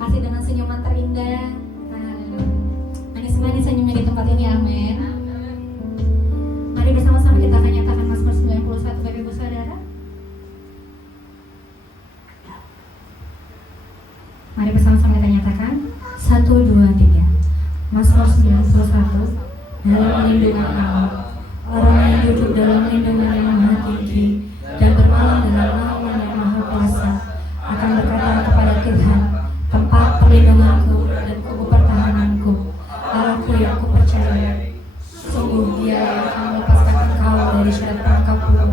kasih dengan senyuman terindah. Manis-manis senyumnya di tempat ini, amin. Mari bersama-sama kita akan nyatakan Mazmur 91, Bapak Ibu Saudara. Mari bersama-sama kita nyatakan 1, 2, 3. Mazmur 91. Dalam lindungan Allah, orang yang duduk dalam lindungan yang maha tinggi dan bermalam dalam naungan yang maha kuasa akan berkata kepada Tuhan, tempat perlindunganku dan kubu pertahananku, Allahku yang kupercaya. Sungguh Dia yang akan melepaskan engkau dari syarat perangkapmu,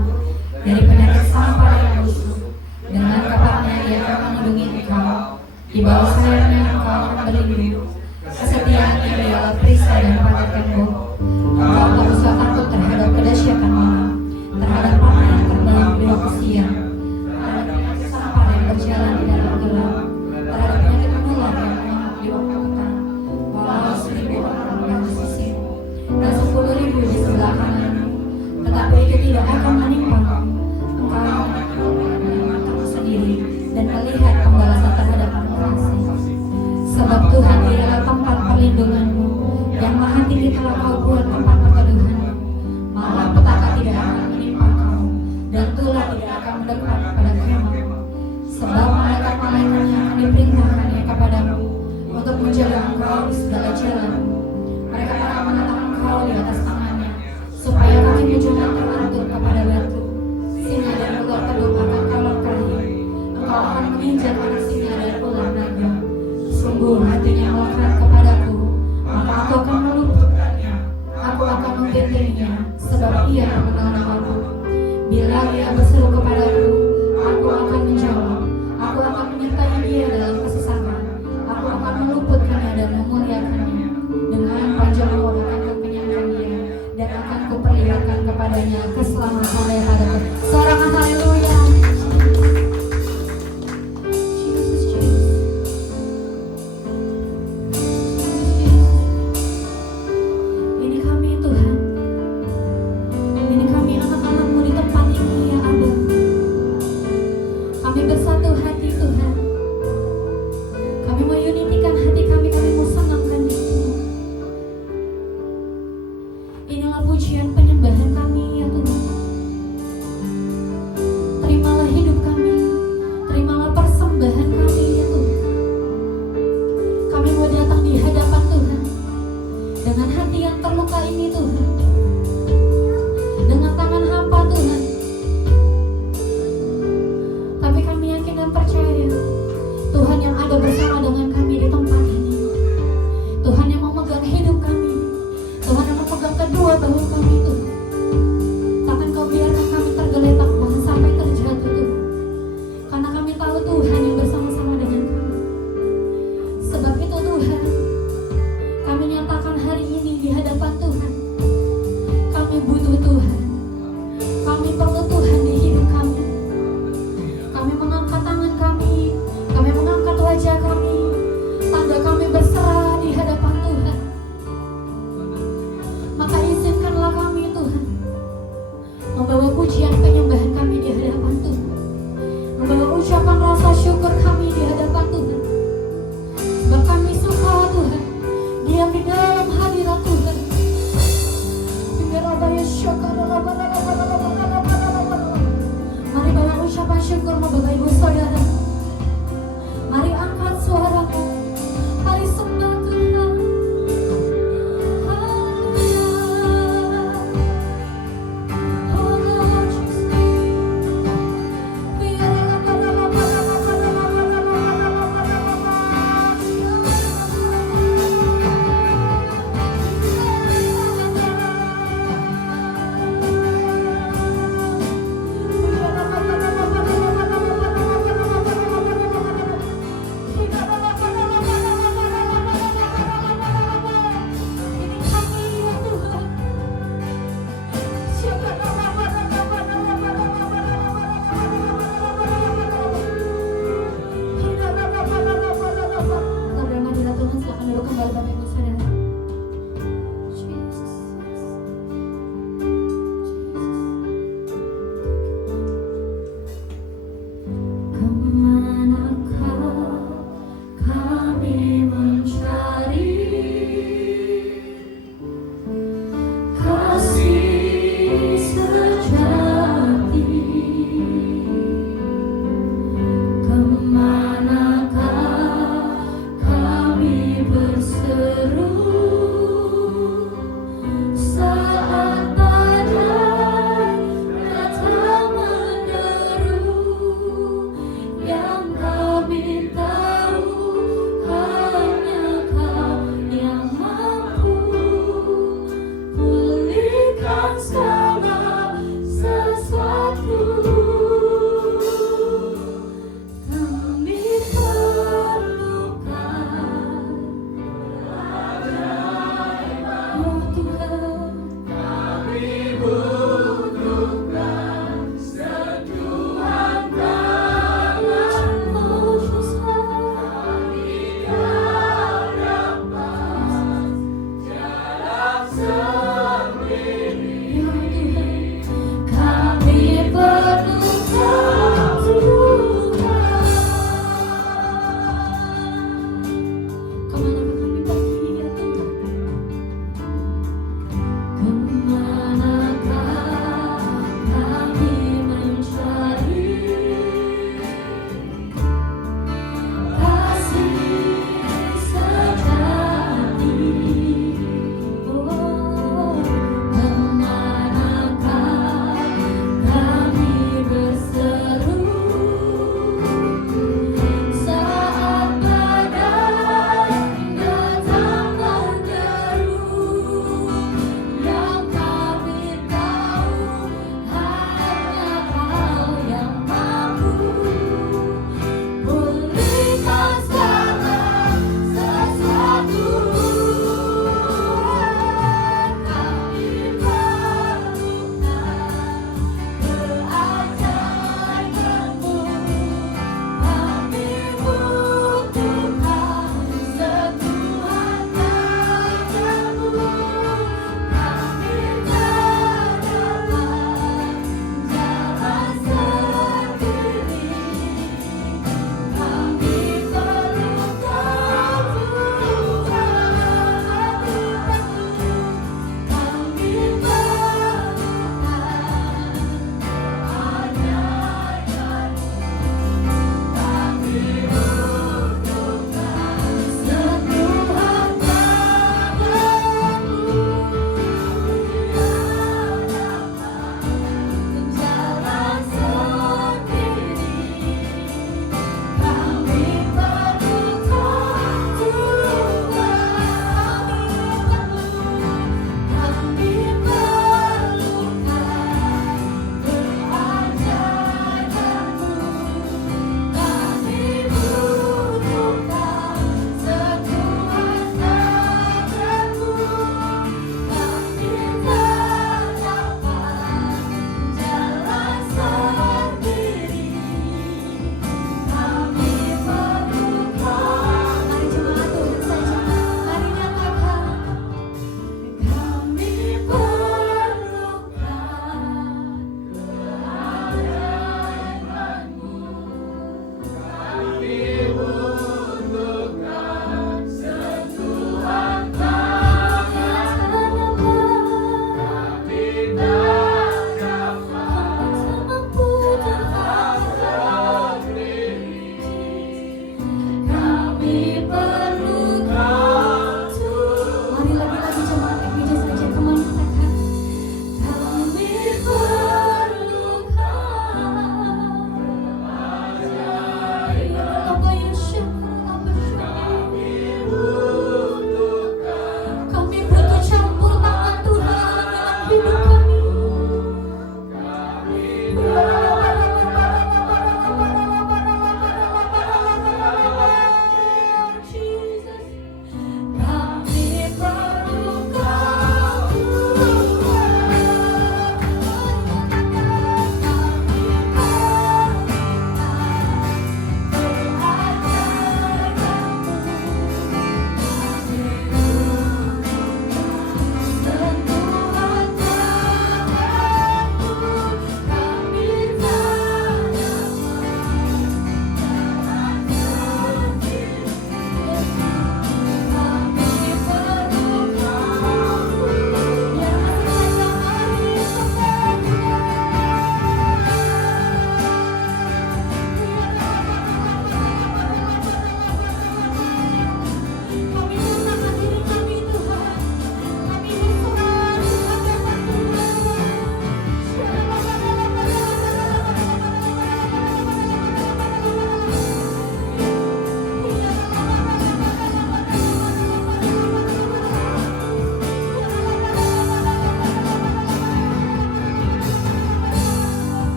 dari penyakit sampar yang busuk. Dengan kapaknya Dia akan melindungi engkau, di bawah sayapnya engkau akan berlindung. Kesetiaannya ialah perisai dan pagar tembok. Engkau tak usah takut terhadap kedahsyatan malam, terhadap panah yang terbang di waktu siang, terhadap penyakit sampar yang berjalan di dalam gelap, terhadap penyakit menular yang mengamuk di waktu petang. Walau 1000 orang di sisimu dan 10.000 di sebelah kananmu, tetapi itu tidak akan menimpamu. Engkau dengan matamu sendiri dan melihat pembalasan terhadap orang-orang. Sebab Tuhan ialah tempat perlindunganmu, yang maha tinggi telah kau buat tempat perteduhanmu. Malah petaka tidak akan menimpa kamu, dan tulah tidak akan mendekat pada kemahmu. Sebab malaikat-malaikatnya akan diperintahkannya kepadamu untuk menjaga engkau di segala jalanmu. Mereka akan menatang engkau di atas tangannya, supaya kakimu jangan terlantur kepada batu. Singa dan ular kedua akan kau langkahi. Engkau akan menginjak anak singa dan ular naga. Sungguh hatinya melekat kepadaku, maka aku akan meluputkannya. Aku akan membentenginya, sebab ia mengenal namaku. Bila ia berseru kepadaku, aku akan menjawab. Aku akan menyertai dia dalam kesesakan. Aku akan meluputkannya dan memuliakannya. Dengan panjang umur akan kukenyangkan dia, dan akan kuperlihatkan kepadanya keselamatan dari hadapan. Sorangan haleluya.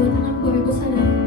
kedua tangan Bapak Ibu sadar.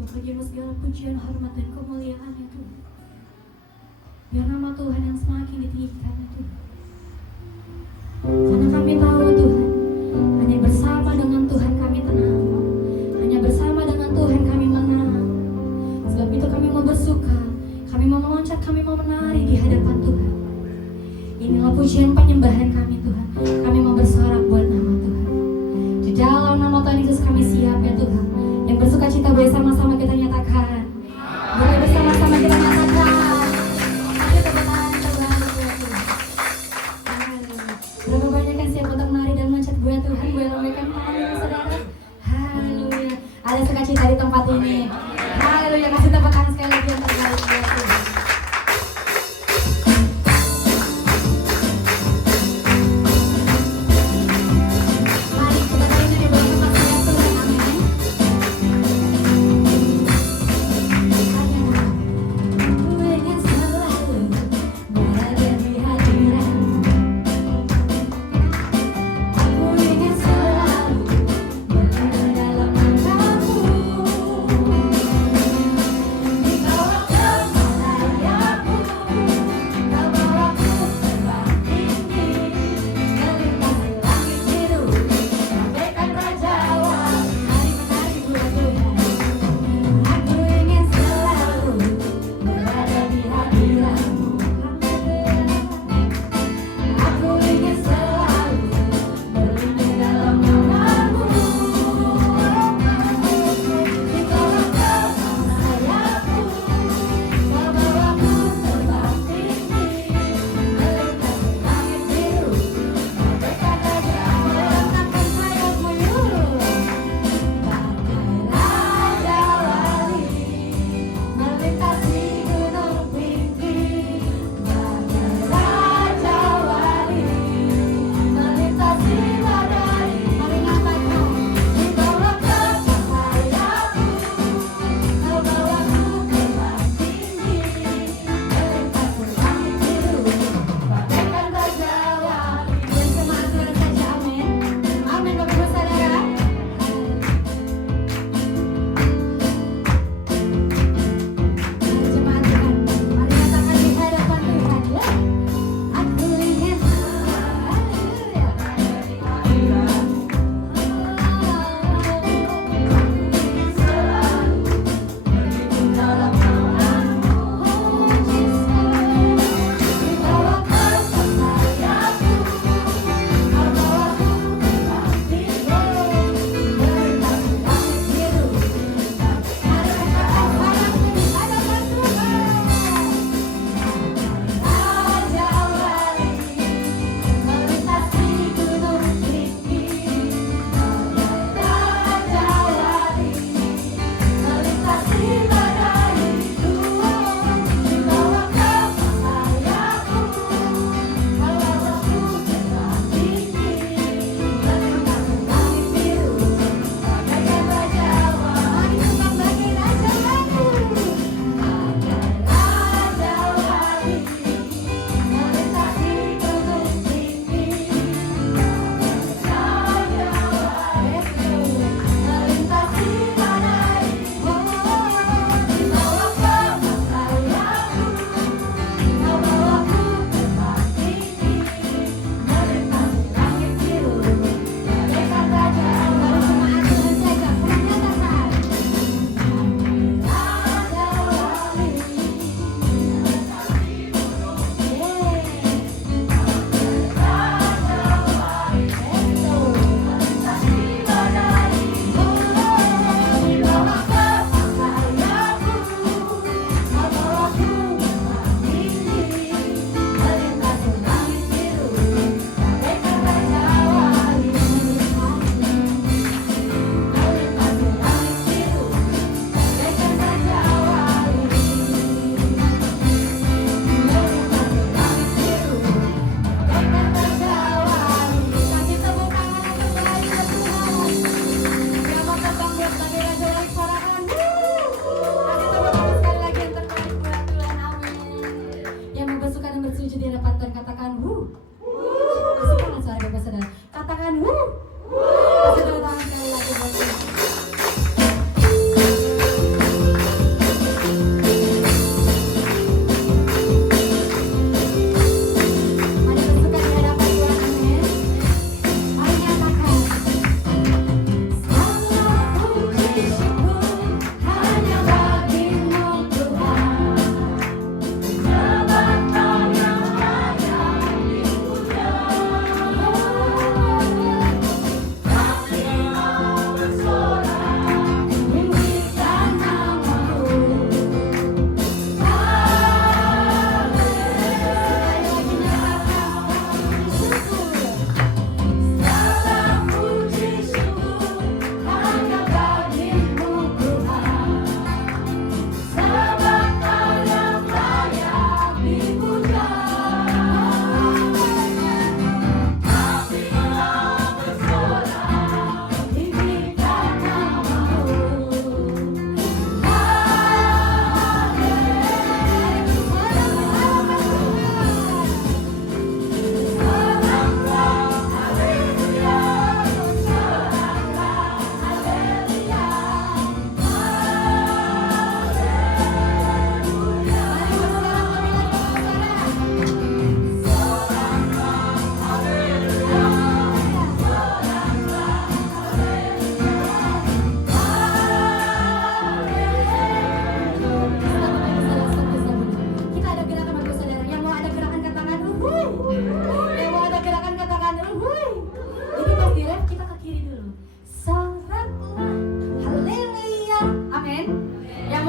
Bagimu segala pujian, hormat, dan kemuliaan ya Tuhan. Biar nama Tuhan yang semakin ditinggikan ya Tuhan. Karena kami tahu Tuhan, hanya bersama dengan Tuhan kami tenang, hanya bersama dengan Tuhan kami menang. Sebab itu kami mau bersuka, kami mau meloncat, kami mau menari di hadapan Tuhan. Inilah pujian penyembahan kami Tuhan. Kami mau bersorak buat nama Tuhan. Di dalam nama Tuhan Yesus kami siap ya Tuhan. Yang bersuka cita boleh sama-sama kita nyatakan. Boleh bersama-sama kita nyatakan. Ayo tepuk tangan Tuhan buat Tuhan. Berapa banyak yang siap untuk menari dan meloncat buat Tuhan? Boleh lambaikan tangan saudara. Haleluya. Ada sukacita di tempat ini. Haleluya. Kasih tepuk tangan sekali lagi yang terbaik buat Tuhan. Dalam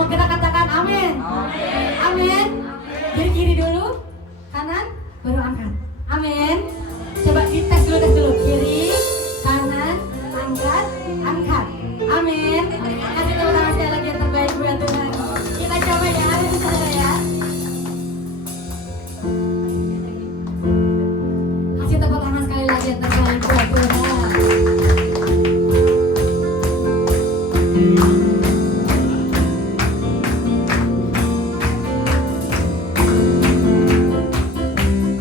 Semua kita katakan amin. Amin. Kiri dulu, kanan, baru angkat. Amin. Coba dites dulu. Kiri, kanan, angkat, angkat. Amin. Kasih tepuk tangan sekali lagi yang terbaik buat Tuhan. Kita coba ya, ayo saudara ya. Kasih tepuk tangan sekali lagi yang terbaik buat Tuhan.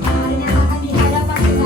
Hari nyatakan di hadapan Tuhan.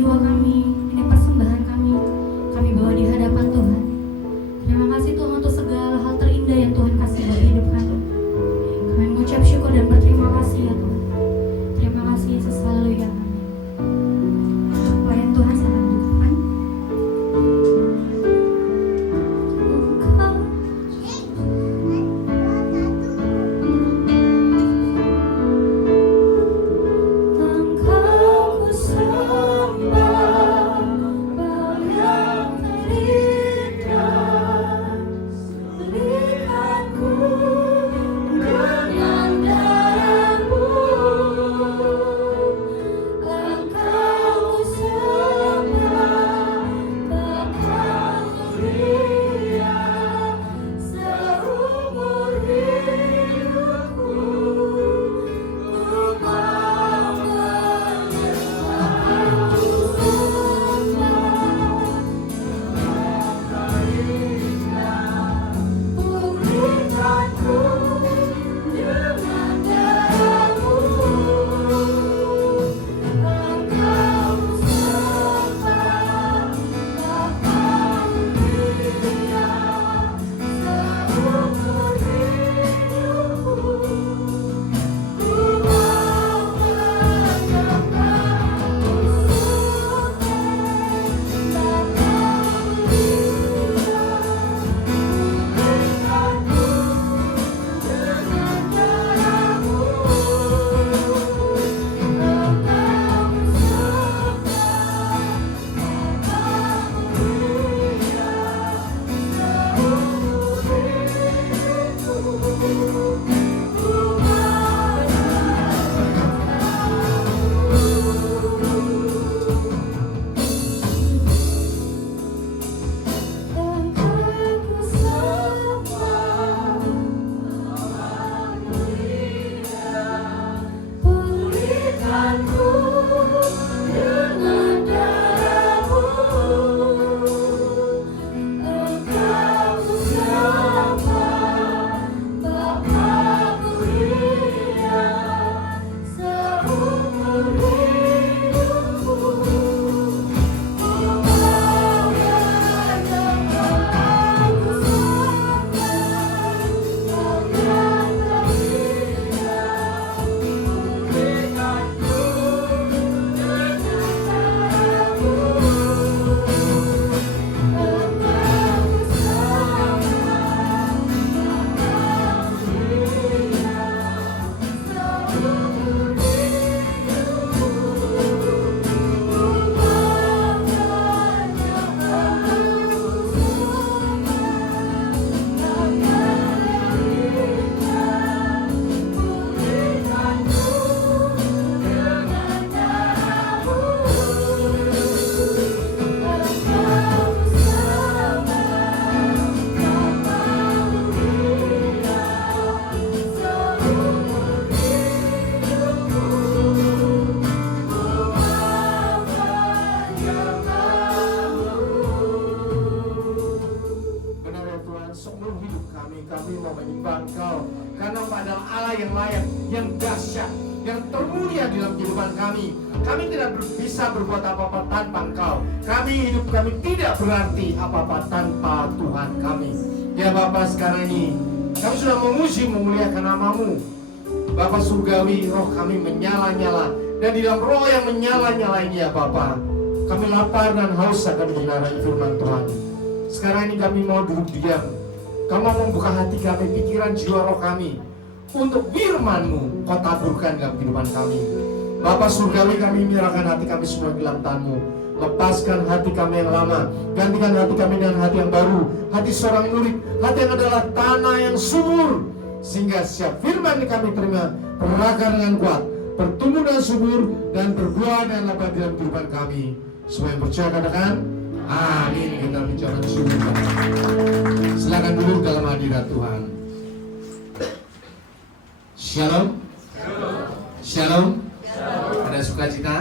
jiwa kami, ini persembahan kami bawa di hadapan Tuhan. Terima kasih Tuhan untuk segala hal terindah yang Tuhan kasih buat hidup kami. Kami mengucap syukur dan berterima kasih ya Tuhan. Terima kasih Yesus, haleluya. Pelayan Tuhan silakan duduk. yang layak, yang dahsyat, yang termulia dalam kehidupan kami. Kami tidak bisa berbuat apa-apa tanpa Engkau. Hidup kami tidak berarti apa-apa tanpa Tuhan kami. Ya Bapa, sekarang ini kami sudah memuji memuliakan nama-Mu. Bapa surgawi, roh kami menyala-nyala. Dan di dalam roh yang menyala-nyala ini ya Bapa, kami lapar dan haus akan mendengar firman Tuhan. Sekarang ini kami mau duduk diam. Kau mau membuka hati kami, pikiran, jiwa, roh kami untuk firman-Mu Kau taburkan dalam kehidupan kami. Bapa surgawi, kami menyerahkan hati kami semua ke dalam tangan-Mu. Lepaskan hati kami yang lama, gantikan hati kami dengan hati yang baru, hati seorang murid, hati yang adalah tanah yang subur, sehingga setiap firman yang kami terima berakar dengan kuat, bertumbuh dan subur, dan berbuah dan lebat dalam kehidupan kami. Semua yang percaya katakan amin. Kita bicara syukur. Silakan duduk dalam hadirat Tuhan. Shalom. Shalom. Ada sukacita?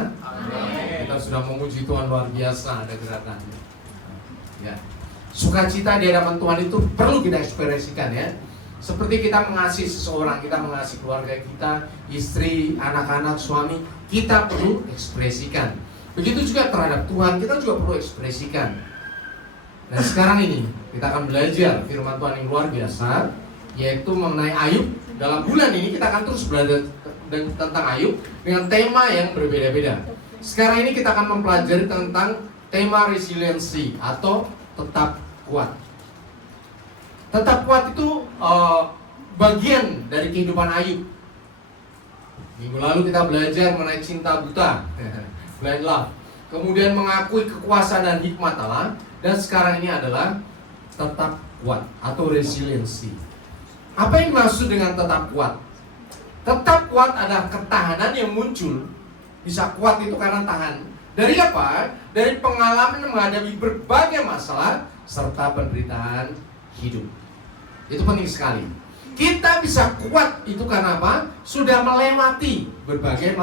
Kita sudah memuji Tuhan, luar biasa ada gerakan. Ya. Sukacita di hadapan Tuhan itu perlu kita ekspresikan ya. Seperti kita mengasihi seseorang, kita mengasihi keluarga kita, istri, anak-anak, suami, kita perlu ekspresikan. Begitu juga terhadap Tuhan, kita juga perlu ekspresikan. Dan sekarang ini kita akan belajar firman Tuhan yang luar biasa, yaitu mengenai Ayub. Dalam bulan ini kita akan terus belajar tentang Ayub dengan tema yang berbeda-beda. Sekarang ini kita akan mempelajari tentang tema resiliensi atau tetap kuat. Tetap kuat itu bagian dari kehidupan Ayub. Minggu lalu kita belajar mengenai cinta buta, blind love. Kemudian mengakui kekuasaan dan hikmat Allah. Dan sekarang ini adalah tetap kuat atau resiliensi. Apa yang dimaksud dengan tetap kuat? Tetap kuat adalah ketahanan yang muncul. Bisa kuat itu karena tahan. Dari apa? Dari pengalaman menghadapi berbagai masalah serta penderitaan hidup. Itu penting sekali. Kita bisa kuat itu karena apa? Sudah melewati berbagai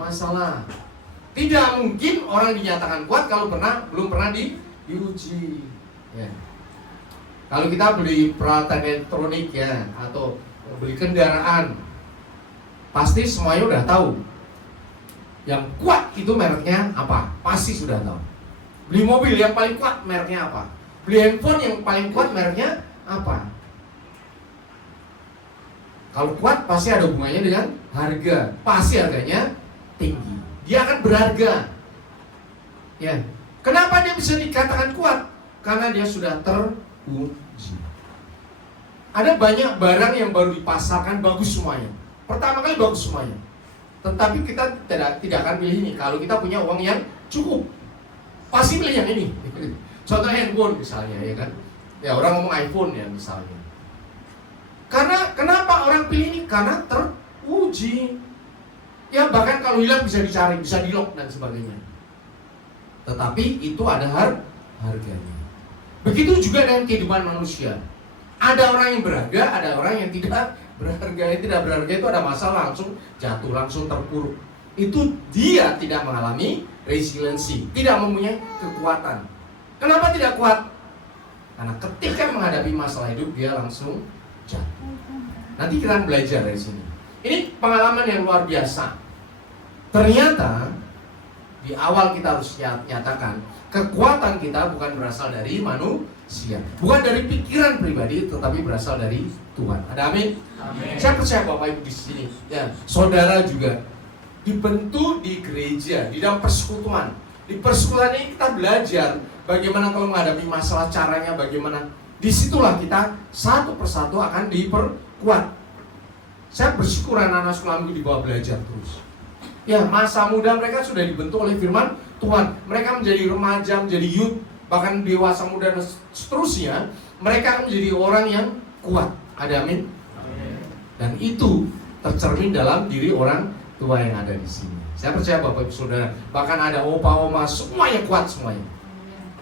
masalah. Tidak mungkin orang dinyatakan kuat kalau belum pernah diuji. Ya. Kalau kita beli peralatan elektronik ya, atau beli kendaraan, pasti semuanya udah tahu. Yang kuat itu mereknya apa? Pasti sudah tahu. Beli mobil yang paling kuat mereknya apa? Beli handphone yang paling kuat mereknya apa? Kalau kuat pasti ada hubungannya dengan harga. Pasti harganya tinggi. Dia akan berharga. Ya. Kenapa dia bisa dikatakan kuat? Karena dia sudah teruji. Ada banyak barang yang baru dipasarkan bagus semuanya. Pertama kali bagus semuanya. Tetapi kita tidak akan pilih ini. Kalau kita punya uang yang cukup, pasti pilih yang ini. Contoh handphone misalnya, ya kan? Ya, orang ngomong iPhone ya misalnya. Karena kenapa orang pilih ini? Karena teruji. Ya, bahkan kalau hilang bisa dicari, bisa di-lock dan sebagainya. Tetapi itu ada harganya. Begitu juga dengan kehidupan manusia. Ada orang yang berharga, ada orang yang tidak berharga. Yang tidak berharga itu ada masalah langsung jatuh, langsung terpuruk. Itu dia tidak mengalami resiliensi, tidak mempunyai kekuatan. Kenapa tidak kuat? Karena ketika menghadapi masalah hidup dia langsung jatuh. Nanti kita akan belajar dari sini. Ini pengalaman yang luar biasa. Ternyata di awal kita harus nyatakan kekuatan kita bukan berasal dari manusia, bukan dari pikiran pribadi, tetapi berasal dari Tuhan. Ada amin? Amin. Saya percaya Bapak Ibu di sini, ya, saudara juga dibentuk di gereja, di dalam persekutuan. Di persekutuan ini kita belajar bagaimana kalau menghadapi masalah, caranya bagaimana. Disitulah kita satu persatu akan diperkuat. Saya bersyukur anak-anak sekolah minggu dibawa belajar terus. Ya, masa muda mereka sudah dibentuk oleh firman Tuhan. Mereka menjadi remaja, menjadi youth, bahkan dewasa muda dan seterusnya. Mereka akan menjadi orang yang kuat. Ada amin? Amin. Dan itu tercermin dalam diri orang tua yang ada di sini. Saya percaya Bapak Ibu Saudara, bahkan ada opa oma, semuanya kuat semuanya.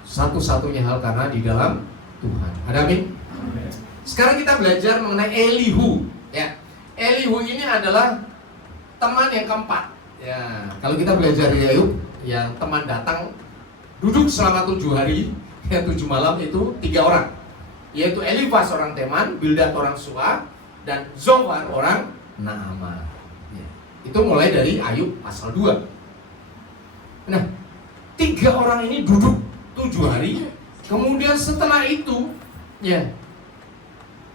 Satu-satunya hal karena di dalam Tuhan. Ada amin? Amin. Sekarang kita belajar mengenai Elihu. Ya, Elihu ini adalah teman yang keempat. Ya, kalau kita belajar di Ayub, yang teman datang duduk selama 7 hari, ya 7 malam itu 3 orang, yaitu Elifaz orang Teman, Bildad orang Suah, dan Zophar orang Naamah. Ya, itu mulai dari Ayub pasal 2. Nah, 3 orang ini duduk 7 hari, kemudian setelah itu, ya,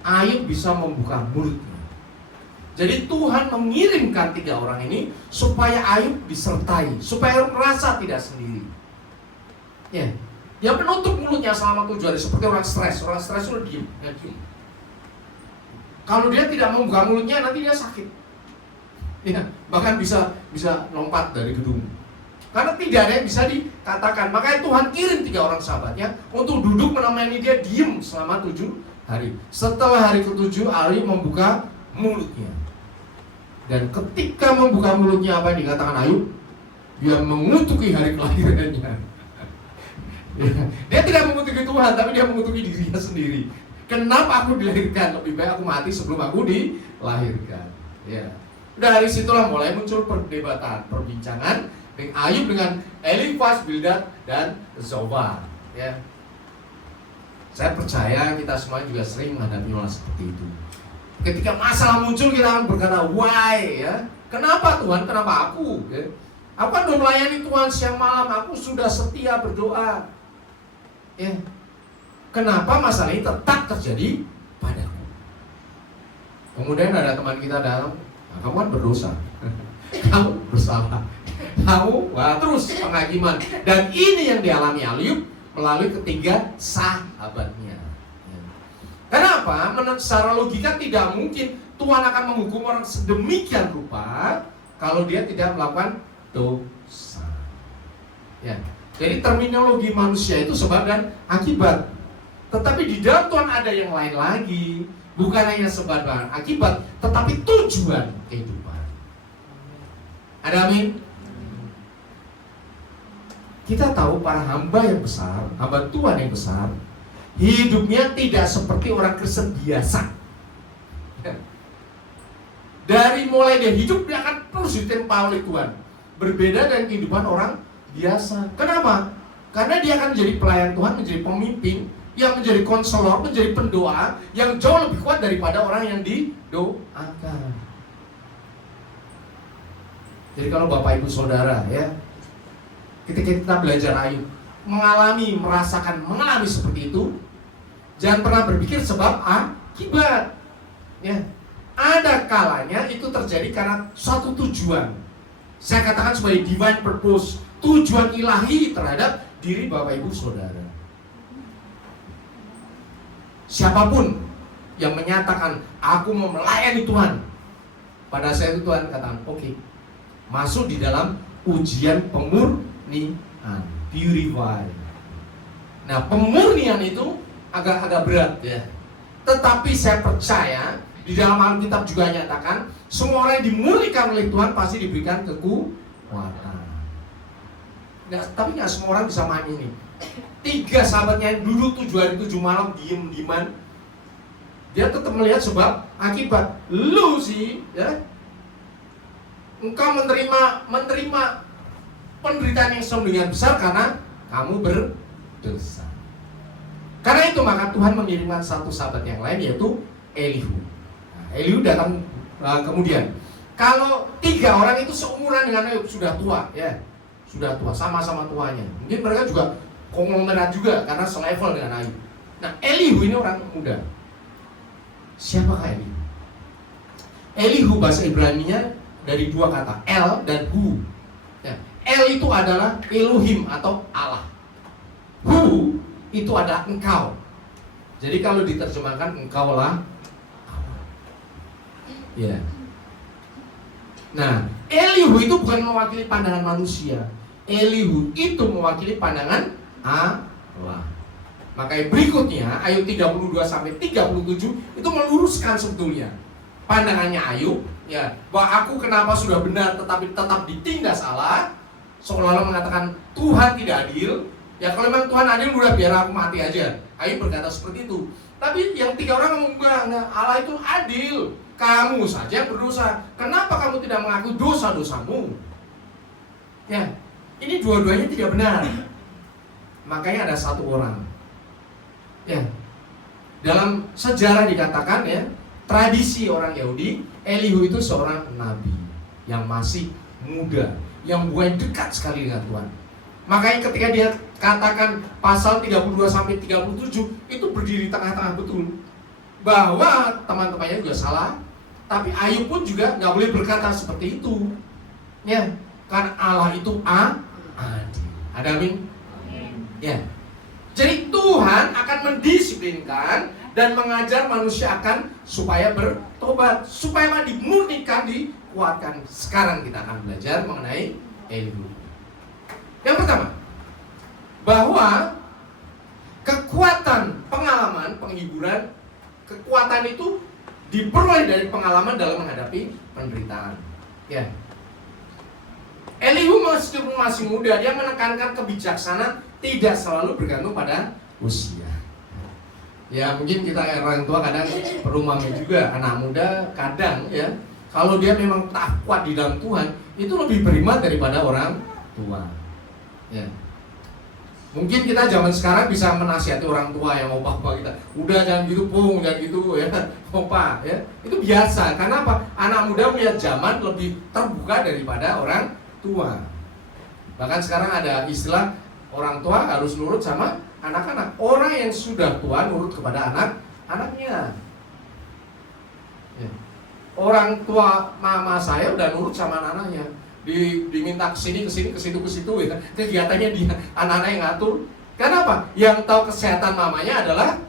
Ayub bisa membuka mulutnya. Jadi Tuhan mengirimkan 3 orang ini supaya Ayub disertai, supaya merasa tidak sendiri. Ya, dia menutup mulutnya selama 7 hari seperti orang stres. Orang stres sudah diem. Kalau dia tidak membuka mulutnya, nanti dia sakit. Ya, bahkan bisa lompat dari gedung. Karena tidak ada yang bisa dikatakan. Makanya Tuhan kirim 3 orang sahabatnya untuk duduk menemani dia diem selama 7 hari. Setelah hari ke-7, Ayub membuka mulutnya. Dan ketika membuka mulutnya, apa yang dikatakan Ayub? Dia mengutuki hari kelahirannya. Dia tidak mengutuki Tuhan, tapi dia mengutuki dirinya sendiri. Kenapa aku dilahirkan? Lebih baik aku mati sebelum aku dilahirkan. Ya. Dari situlah mulai muncul perdebatan, perbincangan dengan Ayub dengan Elifaz, Bildad, dan Zophar. Ya. Saya percaya kita semua juga sering menghadapi hal seperti itu. Ketika masalah muncul kita akan berkata, why, ya? Kenapa Tuhan? Kenapa aku? Ya. Aku kan udah melayani Tuhan siang malam, aku sudah setia berdoa. Ya. Kenapa masalah ini tetap terjadi padaku? Kemudian ada teman kita datang, nah, kamu kan berdosa, kamu bersalah, kamu terus penghakiman. Dan ini yang dialami Ayub melalui ketiga sahabatnya. Kenapa? Secara logika tidak mungkin Tuhan akan menghukum orang sedemikian rupa kalau dia tidak melakukan dosa. Ya. Jadi terminologi manusia itu sebab dan akibat. Tetapi di dalam Tuhan ada yang lain lagi. Bukan hanya sebab dan akibat, tetapi tujuan kehidupan. Ada amin? Kita tahu para hamba yang besar, hamba Tuhan yang besar, hidupnya tidak seperti orang Kristen biasa. Dari mulai dia hidup, dia akan terus ditempa oleh Tuhan. Berbeda dengan kehidupan orang biasa. Kenapa? Karena dia akan menjadi pelayan Tuhan, menjadi pemimpin, yang menjadi konselor, menjadi pendoa, yang jauh lebih kuat daripada orang yang didoakan. Jadi kalau Bapak Ibu Saudara ya, ketika kita belajar Ayub, mengalami seperti itu, jangan pernah berpikir sebab akibat. Ya, ada kalanya itu terjadi karena suatu tujuan. Saya katakan sebagai divine purpose, tujuan ilahi terhadap diri Bapak Ibu Saudara. Siapapun yang menyatakan aku mau melayani Tuhan, pada saat itu Tuhan katakan oke, masuk di dalam ujian pemurnian, purify. Nah, pemurnian itu agak berat ya. Tetapi saya percaya di dalam Alkitab juga nyatakan semua orang yang dimurnikan oleh Tuhan pasti diberikan kekuatan. Nah, tapi nggak semua orang bisa main ini. 3 sahabatnya yang duduk 7 hari 7 malam diem-dieman, dia tetap melihat sebab akibat. Lu sih ya, engkau menerima penderitaan yang sedemikian besar karena kamu berdosa. Karena itu maka Tuhan mengirimkan satu sahabat yang lain, yaitu Elihu. Nah, Elihu datang kemudian. Kalau 3 orang itu seumuran dengan Ayub, sudah tua ya, sudah tua, sama-sama tuanya. Mungkin mereka juga konglomerat juga karena selevel dengan Ayub. Nah, Elihu ini orang muda. Siapakah Elihu? Elihu bahasa Ibrani-nya dari 2 kata, El dan Hu. Ya, El itu adalah Elohim atau Allah. Hu itu adalah engkau. Jadi kalau diterjemahkan engkaulah Allah. Ya. Nah, Elihu itu bukan mewakili pandangan manusia. Elihu itu mewakili pandangan Allah. Makanya berikutnya Ayub 32 sampai 37 itu meluruskan sebetulnya pandangannya Ayub ya, bahwa aku kenapa sudah benar tetapi tetap ditindas Allah, seolah-olah mengatakan Tuhan tidak adil. Ya kalau memang Tuhan adil udah biar aku mati aja. Ayub berkata seperti itu. Tapi yang 3 orang ngomong enggak, Allah itu adil. Kamu saja berdosa. Kenapa kamu tidak mengaku dosa-dosamu? Ya, ini dua-duanya tidak benar. Makanya ada satu orang. Ya. Dalam sejarah dikatakan ya, tradisi orang Yahudi, Elihu itu seorang nabi yang masih muda, yang bukan dekat sekali dengan Tuhan. Makanya ketika dia katakan pasal 32 sampai 37 itu berdiri tengah-tengah betul. Bahwa teman-temannya juga salah, tapi Ayub pun juga nggak boleh berkata seperti itu. Ya, karena Allah itu adil. Ada amin? Ya. Jadi Tuhan akan mendisiplinkan dan mengajar manusia akan supaya bertobat, supaya dimurnikan, dikuatkan. Sekarang kita akan belajar mengenai Elihu. Yang pertama, bahwa kekuatan pengalaman, penghiburan, kekuatan itu diperoleh dari pengalaman dalam menghadapi penderitaan. Ya. Elihu masih muda, dia menekankan kebijaksanaan tidak selalu bergantung pada usia. Ya mungkin kita orang tua kadang perlu memahami juga, anak muda kadang ya, kalau dia memang tak kuat di dalam Tuhan, itu lebih beriman daripada orang tua. Ya. Mungkin kita zaman sekarang bisa menasihati orang tua yang opa-opa kita, udah jangan gitu pung, jangan gitu ya, opa ya. Itu biasa, karena apa? Anak muda melihat zaman lebih terbuka daripada orang tua. Bahkan sekarang ada istilah orang tua harus nurut sama anak-anak. Orang yang sudah tua nurut kepada anak-anaknya. Ya. Orang tua mama saya udah nurut sama anak-anaknya. Diminta kesini, ke situ ya. Kegiatannya dia, anak-anak yang ngatur. Kenapa? Yang tahu kesehatan mamanya adalah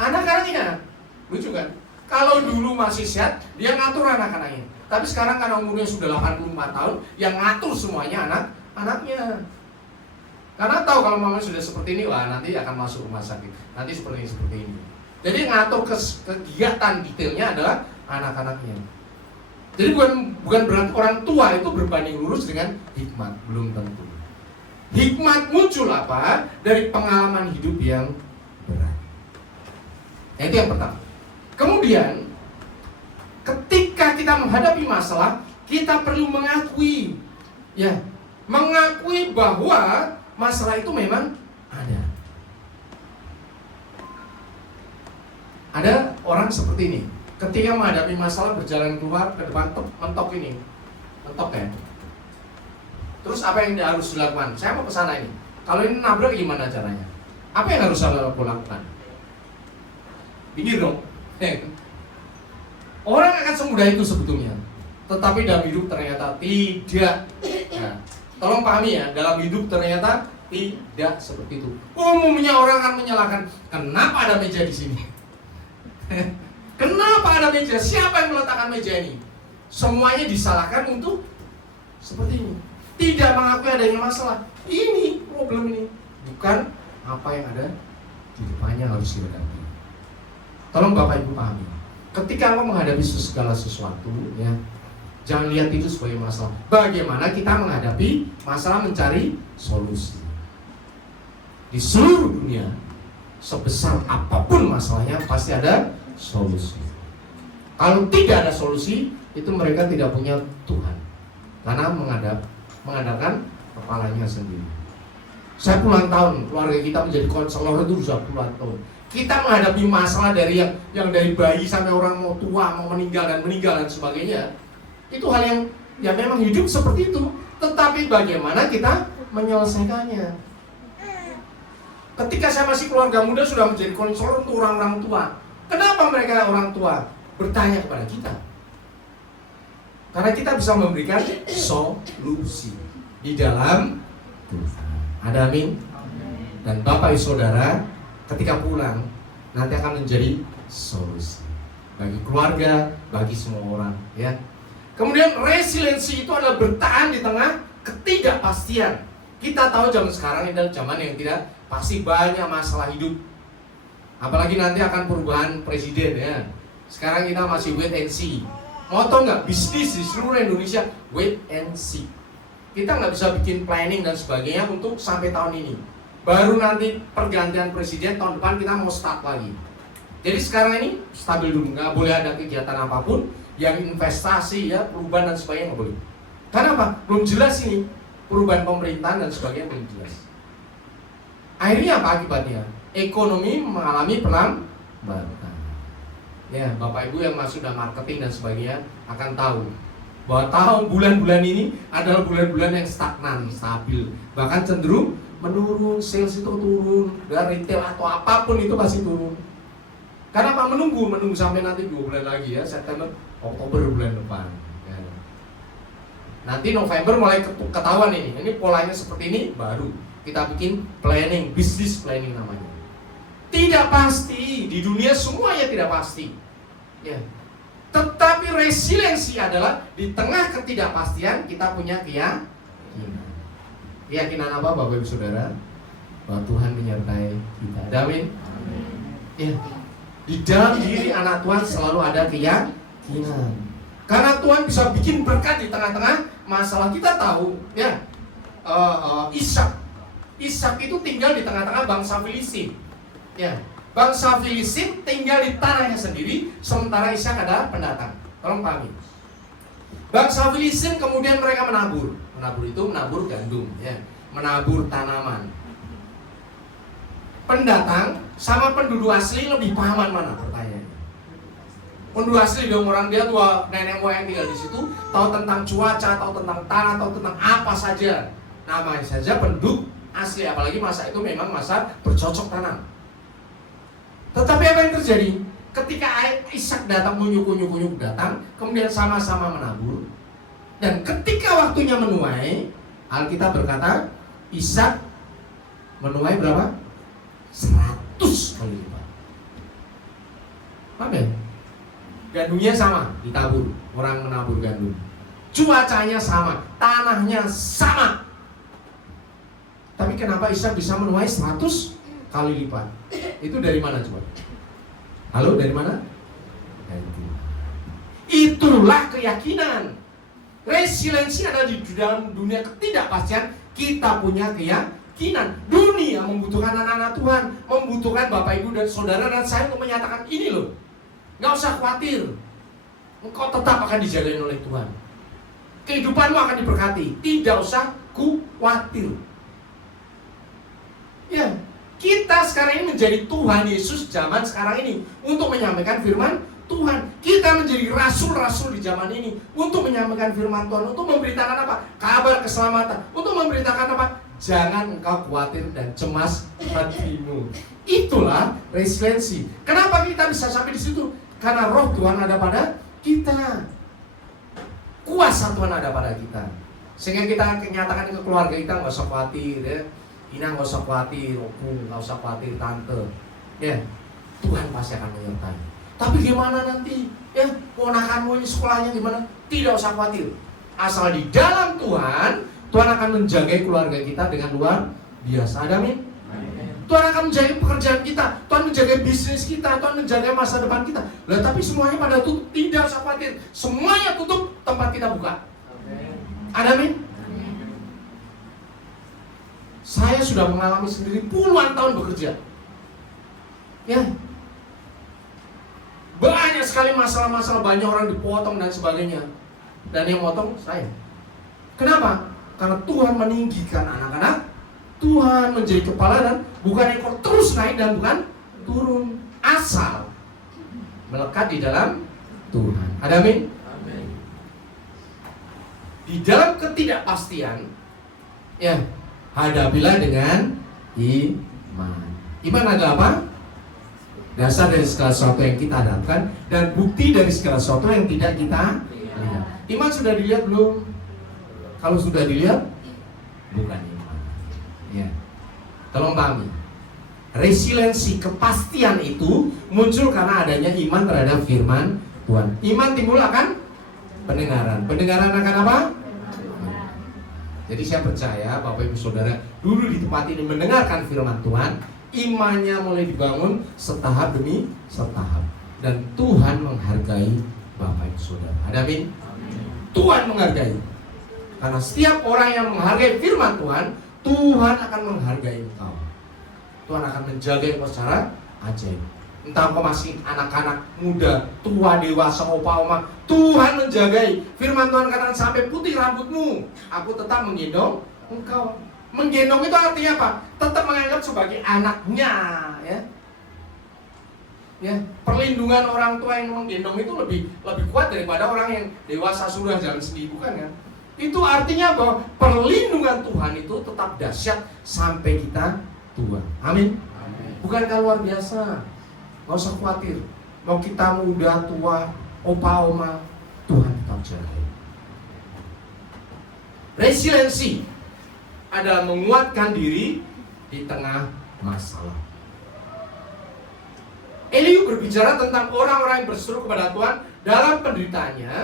anak-anaknya. Lucu kan? Kalau dulu masih sehat, dia ngatur anak-anaknya. Tapi sekarang karena umurnya sudah 84 tahun, yang ngatur semuanya anak-anaknya. Karena tahu kalau mamanya sudah seperti ini, wah nanti akan masuk rumah sakit. Nanti seperti ini. Jadi ngatur kegiatan detailnya adalah anak-anaknya. Jadi bukan berarti orang tua itu berbanding lurus dengan hikmat, belum tentu. Hikmat muncul apa? Dari pengalaman hidup yang berat. Nah, itu yang pertama. Kemudian ketika kita menghadapi masalah, kita perlu mengakui, ya, mengakui bahwa masalah itu memang ada. Ada orang seperti ini, ketika menghadapi masalah berjalan keluar ke depan, mentok ya. Terus apa yang harus dilakukan? Saya mau ke sana ini. Kalau ini nabrak gimana caranya? Apa yang harus saya lakukan? Pikir dong. Orang akan semudah itu sebetulnya. Tetapi dalam hidup ternyata tidak. Nah, tolong pahami ya, dalam hidup ternyata tidak seperti itu. Umumnya orang akan menyalahkan, kenapa ada meja di sini? Kenapa ada meja? Siapa yang meletakkan meja ini? Semuanya disalahkan untuk seperti ini. Tidak mengakui adanya masalah. Ini problem ini. Bukan apa yang ada di depannya harus dihadapi. Tolong Bapak Ibu pahami. Ketika engkau menghadapi segala sesuatu, ya, jangan lihat itu sebagai masalah. Bagaimana kita menghadapi masalah, mencari solusi. Di seluruh dunia, sebesar apapun masalahnya, pasti ada solusi. Kalau tidak ada solusi, itu mereka tidak punya Tuhan. Karena mengandalkan kepalanya sendiri. Saya puluhan tahun, keluarga kita menjadi konselor itu sudah puluhan tahun. Kita menghadapi masalah dari yang dari bayi sampai orang mau tua, mau meninggal dan sebagainya. Itu hal yang ya memang hidup seperti itu. Tetapi bagaimana kita menyelesaikannya? Ketika saya masih keluarga muda sudah menjadi konselor untuk orang-orang tua. Kenapa mereka orang tua bertanya kepada kita? Karena kita bisa memberikan solusi di dalam Tuhan. Ada amin? Dan Bapak Ibu Saudara, ketika pulang nanti akan menjadi solusi bagi keluarga, bagi semua orang, ya. Kemudian resiliensi itu adalah bertahan di tengah ketidakpastian. Kita tahu zaman sekarang ini adalah zaman yang tidak pasti, banyak masalah hidup. Apalagi nanti akan perubahan presiden, ya. Sekarang kita masih wait and see. Mau tau nggak, bisnis di seluruh Indonesia wait and see. Kita nggak bisa bikin planning dan sebagainya untuk sampai tahun ini. Baru nanti pergantian presiden tahun depan kita mau start lagi. Jadi sekarang ini stabil dulu, nggak boleh ada kegiatan apapun yang investasi, ya, perubahan dan sebagainya nggak boleh. Karena apa? Belum jelas ini perubahan pemerintahan dan sebagainya, belum jelas. Akhirnya apa akibatnya? Ekonomi mengalami pelambatan. Ya, Bapak Ibu yang masuk dalam marketing dan sebagainya akan tahu bahwa bulan-bulan ini adalah bulan-bulan yang stagnan, stabil, bahkan cenderung menurun, sales itu turun, dan retail atau apapun itu pasti turun. Karena apa? Menunggu sampai nanti 2 bulan lagi, ya, September, Oktober bulan depan, ya. Nanti November mulai ketahuan ini polanya seperti ini, baru kita bikin planning, business planning namanya. Tidak pasti, di dunia semuanya tidak pasti, ya. Tetapi resiliensi adalah di tengah ketidakpastian kita punya keyakinan. Keyakinan apa, Bapak Ibu Saudara? Bahwa Tuhan menyertai kita. Amin. Ya. Di dalam diri anak Tuhan selalu ada keyakinan. Karena Tuhan bisa bikin berkat di tengah-tengah masalah. Kita tahu, ya, Ishak itu tinggal di tengah-tengah bangsa Filistin. Ya, bangsa Filistin tinggal di tanahnya sendiri, sementara Ishak adalah pendatang. Tolong pahami. Bangsa Filistin kemudian mereka menabur. Menabur itu menabur gandum, ya, menabur tanaman. Pendatang sama penduduk asli lebih pahaman mana, pertanyaannya? Penduduk asli dong, orang dia tua, nenek moyang tinggal di situ, tahu tentang cuaca, tahu tentang tanah, tahu tentang apa saja. namanya saja penduduk asli, apalagi masa itu memang masa bercocok tanam. Tetapi apa yang terjadi? Ketika Ishak datang, kunyuk datang, kemudian sama-sama menabur, dan ketika waktunya menuai, Alkitab berkata Ishak menuai berapa? 100 kali lipat. Amin. Gandumnya sama, ditabur, orang menabur gandum. Cuacanya sama, tanahnya sama. Tapi kenapa Ishak bisa menuai 100 kali lipat? Itu dari mana coba? Halo, dari mana? Dari Tuhan. Itulah keyakinan. Resiliensi adalah di dalam dunia ketidakpastian kita punya keyakinan. Dunia membutuhkan anak-anak Tuhan, membutuhkan Bapak Ibu dan Saudara dan saya untuk menyatakan ini loh. Gak usah khawatir, engkau tetap akan dijagain oleh Tuhan. Kehidupanmu akan diberkati, tidak usah khawatir. Ya, kita sekarang ini menjadi Tuhan Yesus zaman sekarang ini untuk menyampaikan firman Tuhan. Kita menjadi rasul-rasul di zaman ini untuk menyampaikan firman Tuhan, untuk memberitakan apa? Kabar keselamatan. Untuk memberitakan apa? Jangan engkau khawatir dan cemas hatimu. Itulah resiliensi. Kenapa kita bisa sampai di situ? Karena roh Tuhan ada pada kita. Kuasa Tuhan ada pada kita. Sehingga kita nyatakan ke keluarga kita, nggak usah khawatir ya. Ina nggak usah khawatir, Opung nggak usah khawatir, Tante. Ya, Tuhan pasti akan menyertai. Tapi gimana nanti? Ya, ponakanmu ini sekolahnya gimana? Tidak usah khawatir. Asal di dalam Tuhan, Tuhan akan menjaga keluarga kita dengan luar biasa. Amin. Tuhan akan menjaga pekerjaan kita, Tuhan menjaga bisnis kita, Tuhan menjaga masa depan kita. Lah, tapi semuanya pada tutup, tidak usah khawatir. Semuanya tutup, tempat kita buka. Amin. Saya sudah mengalami sendiri puluhan tahun bekerja. Ya. Banyak sekali masalah-masalah, banyak orang dipotong dan sebagainya. Dan yang potong saya. Kenapa? Karena Tuhan meninggikan anak-anak Tuhan menjadi kepala dan bukan ekor, terus naik dan bukan turun. Asal melekat di dalam Tuhan. Amin. Di dalam ketidakpastian, ya, hadapilah dengan iman. Iman adalah apa? Dasar dari segala sesuatu yang kita harapkan dan bukti dari segala sesuatu yang tidak kita lihat. Iman sudah dilihat belum? Kalau sudah dilihat, bukan iman. Ya. Tolong pahami. Resiliensi, kepastian itu muncul karena adanya iman terhadap firman Tuhan. Iman timbul akan pendengaran. Pendengaran akan apa? Jadi saya percaya Bapak Ibu Saudara dulu di tempat ini mendengarkan firman Tuhan, imannya mulai dibangun setahap demi setahap, dan Tuhan menghargai Bapak Ibu Saudara. Amin. Tuhan menghargai. Karena setiap orang yang menghargai firman Tuhan, Tuhan akan menghargai engkau. Tuhan akan menjaga engkau secara ajaib. Entah engkau masih anak-anak, muda, tua, dewasa, opa, oma, Tuhan menjagai. Firman Tuhan katakan sampai putih rambutmu, aku tetap menggendong engkau. Menggendong itu artinya apa? Tetap menganggap sebagai anaknya, ya. Ya, perlindungan orang tua yang menggendong itu lebih kuat daripada orang yang dewasa sudah jalan sendiri, bukan kan? Itu artinya bahwa perlindungan Tuhan itu tetap dahsyat sampai kita tua. Amin. Bukankah luar biasa? Gak usah khawatir. Mau kita muda, tua, opa, oma, Tuhan tetap jaga. Resiliensi adalah menguatkan diri di tengah masalah. Elihu berbicara tentang orang-orang yang berseru kepada Tuhan dalam penderitaannya,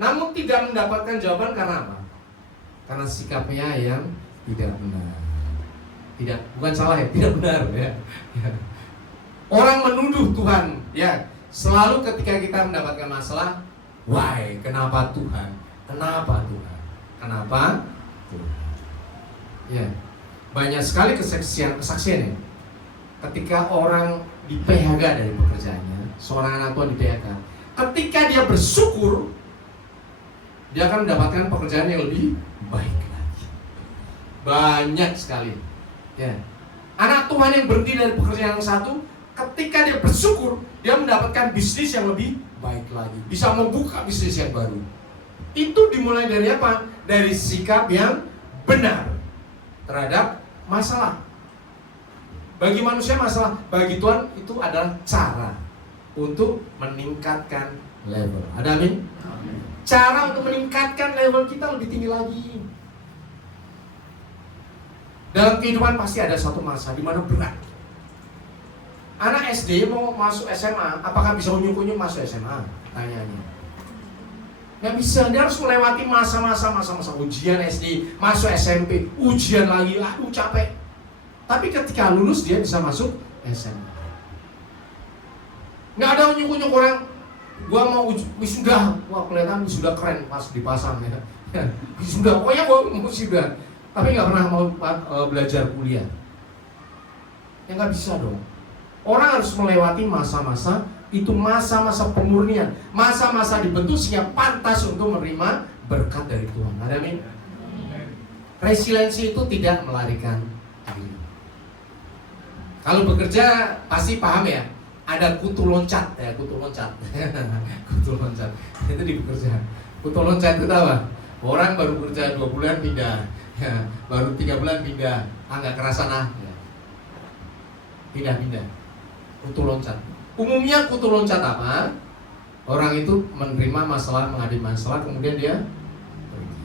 namun tidak mendapatkan jawaban karena apa? Karena sikapnya yang tidak benar. Bukan salah ya, tidak benar ya. Orang menuduh Tuhan, ya, selalu ketika kita mendapatkan masalah, why? Kenapa Tuhan? Kenapa Tuhan? Kenapa Tuhan? Ya, banyak sekali kesaksian ya. Ketika orang di PHK dari pekerjaannya, seorang anak Tuhan di PHK, ketika dia bersyukur, dia akan mendapatkan pekerjaan yang lebih baik lagi. Banyak sekali. Ya, anak Tuhan yang berhenti dari pekerjaan yang satu, ketika dia bersyukur, dia mendapatkan bisnis yang lebih baik lagi. Bisa membuka bisnis yang baru. Itu dimulai dari apa? Dari sikap yang benar. terhadap masalah. Bagi manusia masalah, bagi Tuhan itu adalah cara untuk meningkatkan level. Ada amin? Cara untuk meningkatkan level kita lebih tinggi lagi. Dalam kehidupan pasti ada satu masa di mana berat. Anak SD mau masuk SMA, apakah bisa unyuk-unyuk masuk SMA? Tanyanya. Nggak bisa, dia harus melewati masa-masa ujian SD, masuk SMP, ujian lagi, aduh capek. Tapi ketika lulus dia bisa masuk SMA. Nggak ada unyuk-unyuk orang, gua mau wisuda, wah kelihatan wisuda keren pas dipasang ya. Wisuda, pokoknya gua mau wisuda, tapi nggak pernah mau belajar kuliah. Ya nggak bisa dong. Orang harus melewati masa-masa, itu masa-masa pemurnian, masa-masa dibentuk sehingga pantas untuk menerima berkat dari Tuhan. Ada amin? Resiliensi itu tidak melarikan diri. Kalau bekerja pasti paham ya, ada kutu loncat ya, kutu loncat. Kutu loncat itu di pekerjaan. Kutu loncat itu apa? Orang baru kerja 2 bulan pindah, ya, baru 3 bulan pindah, nggak kerasa ya. Pindah. Kutu loncat. Umumnya kutu loncat apa? Orang itu menerima masalah, menghadapi masalah, kemudian dia pergi.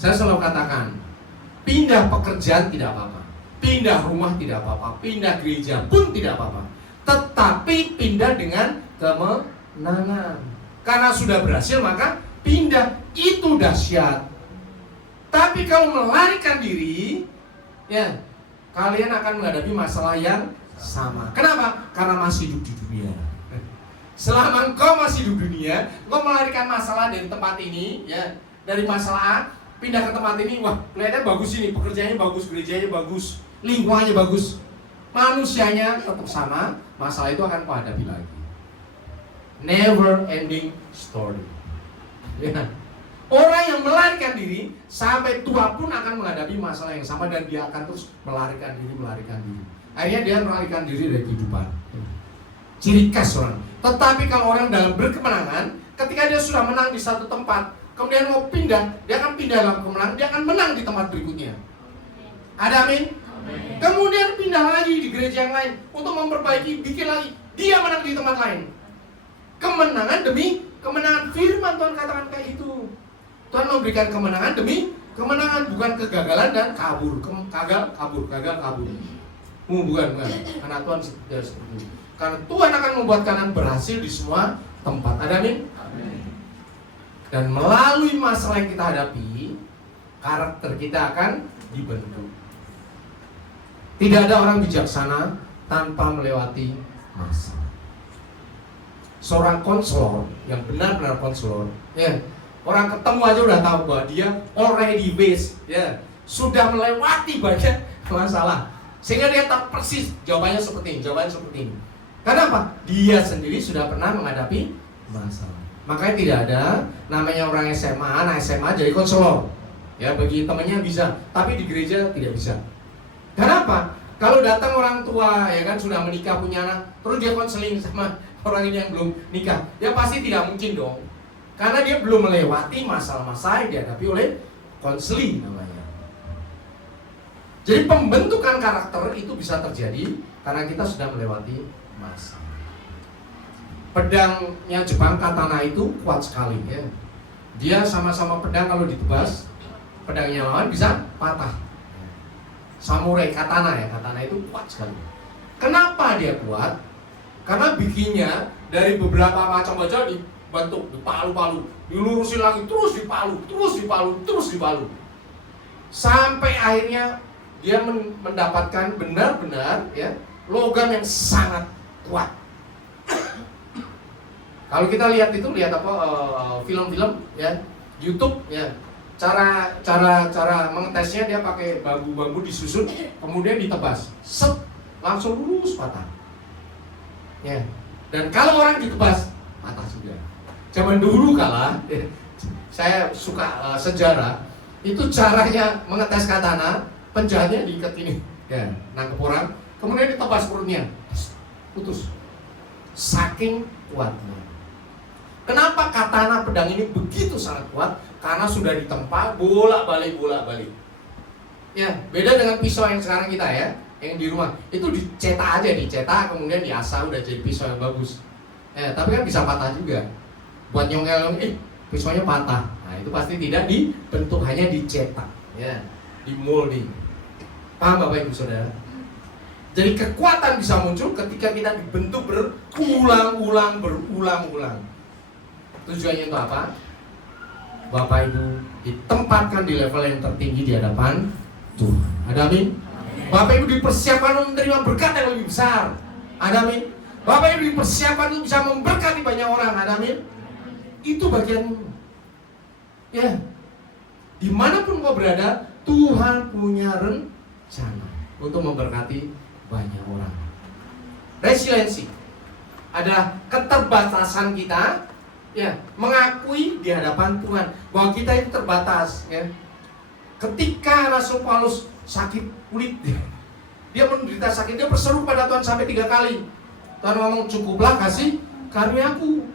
Saya selalu katakan, pindah pekerjaan tidak apa-apa, pindah rumah tidak apa-apa, pindah gereja pun tidak apa-apa. Tetapi pindah dengan kemenangan. Karena sudah berhasil maka pindah, itu dahsyat. Tapi kalau melarikan diri, ya kalian akan menghadapi masalah yang sama. Kenapa? Karena masih hidup di dunia. Selama engkau masih hidup di dunia, engkau melarikan masalah dari tempat ini, ya, dari masalah A, pindah ke tempat ini, wah, kelihatannya bagus ini, pekerjaannya bagus, gerejanya bagus, lingkungannya bagus, manusianya tetap sama, masalah itu akan kau hadapi lagi. Never ending story. Ya. Orang yang melarikan diri sampai tua pun akan menghadapi masalah yang sama dan dia akan terus melarikan diri. Akhirnya dia melarikan diri dari kehidupan. Ciri khas orang. Tetapi kalau orang dalam berkemenangan, ketika dia sudah menang di satu tempat, kemudian mau pindah, dia akan pindah dalam kemenangan, dia akan menang di tempat berikutnya. Ada amin? Kemudian pindah lagi di gereja yang lain untuk memperbaiki, bikin lagi, dia menang di tempat lain. Kemenangan demi kemenangan. Firman Tuhan katakan kayak itu. Tuhan memberikan kemenangan demi kemenangan, bukan kegagalan dan kabur. Kabur. Bukan. Karena Tuhan tidak seperti itu. Karena Tuhan akan membuat kalian berhasil di semua tempat. Ada amin? Dan melalui masalah yang kita hadapi, karakter kita akan dibentuk. Tidak ada orang bijaksana tanpa melewati masalah. Seorang konselor yang benar-benar konselor, ya, orang ketemu aja udah tahu bahwa dia already based, ya, sudah melewati banyak masalah, sehingga dia tahu persis jawabannya seperti ini. Kenapa? Dia sendiri sudah pernah menghadapi masalah. Makanya tidak ada namanya orang SMA, anak SMA jadi konselor. Ya, bagi temannya bisa, tapi di gereja tidak bisa. Kenapa? Kalau datang orang tua, ya kan, sudah menikah punya anak, terus dia konseling sama orang ini yang belum nikah, ya pasti tidak mungkin dong. Karena dia belum melewati masalah-masalah yang dihadapi oleh konseling namanya. Jadi pembentukan karakter itu bisa terjadi karena kita sudah melewati masalah. Pedangnya Jepang, katana itu kuat sekali, ya. Dia sama-sama pedang, kalau ditebas pedangnya lawan bisa patah. Samurai katana, ya, katana itu kuat sekali. Kenapa dia kuat? Karena bikinnya dari beberapa macam baja dibentuk, dipalu-palu, dilurusin lagi, terus dipalu. Sampai akhirnya dia mendapatkan benar-benar, ya, logam yang sangat kuat. Kalau kita lihat film-film, ya, YouTube, ya, cara mengetesnya, dia pakai bambu disusun, kemudian ditebas, set, langsung lurus patah. Ya. Dan kalau orang ditebas, patah juga. Zaman dulu kala, saya suka sejarah, itu caranya mengetes katana, penjahatnya diikat ini, ya, nangkep orang, kemudian ditebas perutnya, putus. Saking kuatnya. Kenapa katana pedang ini begitu sangat kuat? Karena sudah ditempa bolak-balik. Ya, beda dengan pisau yang sekarang kita ya, yang di rumah. Itu dicetak aja, dicetak kemudian diasah udah jadi pisau yang bagus. Ya, tapi kan bisa patah juga. Buat nyongkel, pisaunya patah. Nah, itu pasti tidak dibentuk, hanya dicetak, ya, di molding. Paham Bapak Ibu Saudara? Jadi kekuatan bisa muncul ketika kita dibentuk berulang-ulang. Tujuannya itu apa? Bapak Ibu ditempatkan di level yang tertinggi di hadapan Tuhan. Ada amin? Bapak Ibu dipersiapkan untuk menerima berkat yang lebih besar. Ada amin? Bapak Ibu dipersiapkan untuk bisa memberkati banyak orang. Ada amin? Itu bagianmu. Ya, dimanapun kau berada, Tuhan punya rencana untuk memberkati banyak orang. Resiliensi ada keterbatasan kita, ya, mengakui di hadapan Tuhan bahwa kita itu terbatas, ya. Ketika Rasul Paulus sakit kulit, dia menderita sakit, dia berseru pada Tuhan sampai 3 kali. Tuhan ngomong, cukuplah kasih karuniaku.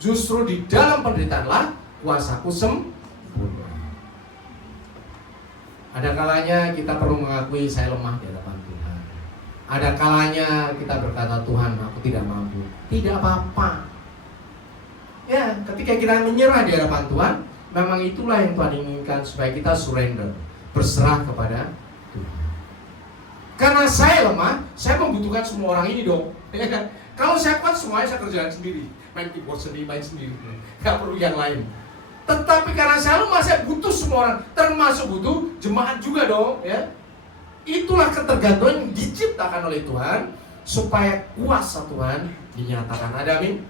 Justru di dalam penderitaanlah kuasaku sempurna. Ada kalanya kita perlu mengakui saya lemah di hadapan Tuhan. Ada kalanya kita berkata, Tuhan, aku tidak mampu. Tidak apa-apa. Ya, ketika kita menyerah di hadapan Tuhan, memang itulah yang Tuhan inginkan, supaya kita surrender, berserah kepada Tuhan. Karena saya lemah, saya membutuhkan semua orang ini dong. Kalau saya kuat, semuanya saya kerjakan sendiri, main keyboard sendiri, main sendiri, nggak perlu yang lain. Tetapi karena saya lemah, saya butuh semua orang, termasuk butuh jemaat juga dong, ya. Itulah ketergantungan yang diciptakan oleh Tuhan, supaya kuasa Tuhan dinyatakan. Ada amin?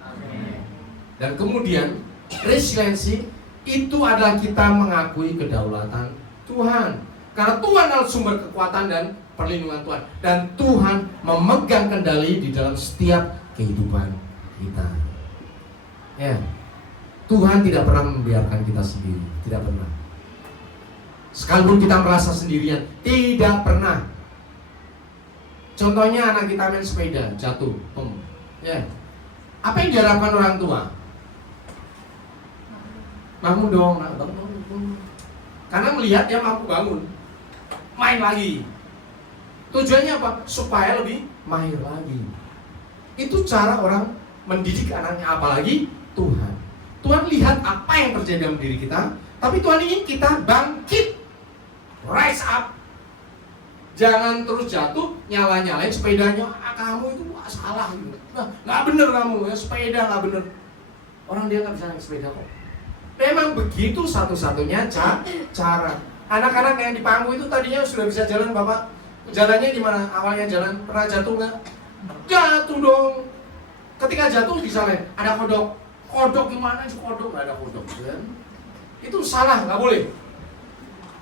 Dan kemudian resiliensi itu adalah kita mengakui kedaulatan Tuhan. Karena Tuhan adalah sumber kekuatan dan perlindungan Tuhan. Dan Tuhan memegang kendali di dalam setiap kehidupan kita. Ya, Tuhan tidak pernah membiarkan kita sendiri, tidak pernah. Sekalipun kita merasa sendirian, tidak pernah. Contohnya anak kita main sepeda, jatuh, ya. Apa yang diharapkan orang tua? Bangun dong, bangun. Karena melihat dia mampu bangun, main lagi. Tujuannya apa? Supaya lebih mahir lagi. Itu cara orang mendidik anaknya, apalagi Tuhan. Tuhan lihat apa yang terjadi dalam diri kita, tapi Tuhan ingin kita bangkit, rise up. Jangan terus jatuh, nyala-nyalain sepedanya. Kamu itu salah gitu. Nggak bener kamu, ya, sepeda nggak bener. Orang dia nggak bisa naik sepeda kok. Memang begitu satu-satunya cara. Anak-anak yang di panggung itu tadinya sudah bisa jalan, Bapak. Jalannya di mana? Awalnya jalan, pernah jatuh nggak? Jatuh dong. Ketika jatuh disalahin, ada kodok. Kodok gimana sih kodok? Nggak ada kodok, kan? Itu salah, nggak boleh.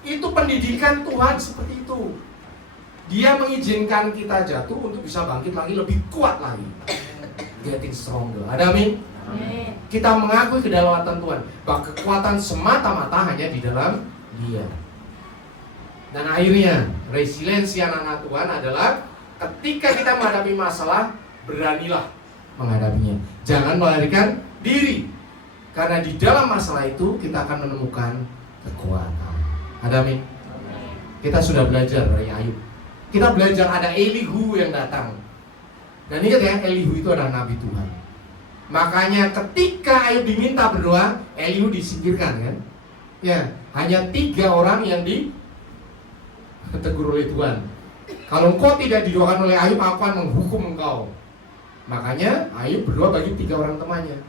Itu pendidikan Tuhan seperti itu. Dia mengizinkan kita jatuh untuk bisa bangkit lagi, lebih kuat lagi. Getting stronger. Ada amin? Kita mengakui kedaulatan Tuhan, bahwa kekuatan semata-mata hanya di dalam Dia. Dan akhirnya resiliensi anak-anak Tuhan adalah ketika kita menghadapi masalah, beranilah menghadapinya. Jangan melarikan diri, karena di dalam masalah itu kita akan menemukan kekuatan. Ada amin? Kita sudah belajar dari Ayub. Kita belajar ada Elihu yang datang. Dan ingat ya, Elihu itu adalah nabi Tuhan. Makanya ketika Ayub diminta berdoa, Elihu disingkirkan, kan? Ya, hanya 3 orang yang ditegur oleh Tuhan. Kalau engkau tidak didoakan oleh Ayub, aku akan menghukum engkau. Makanya Ayub berdoa bagi 3 orang temannya.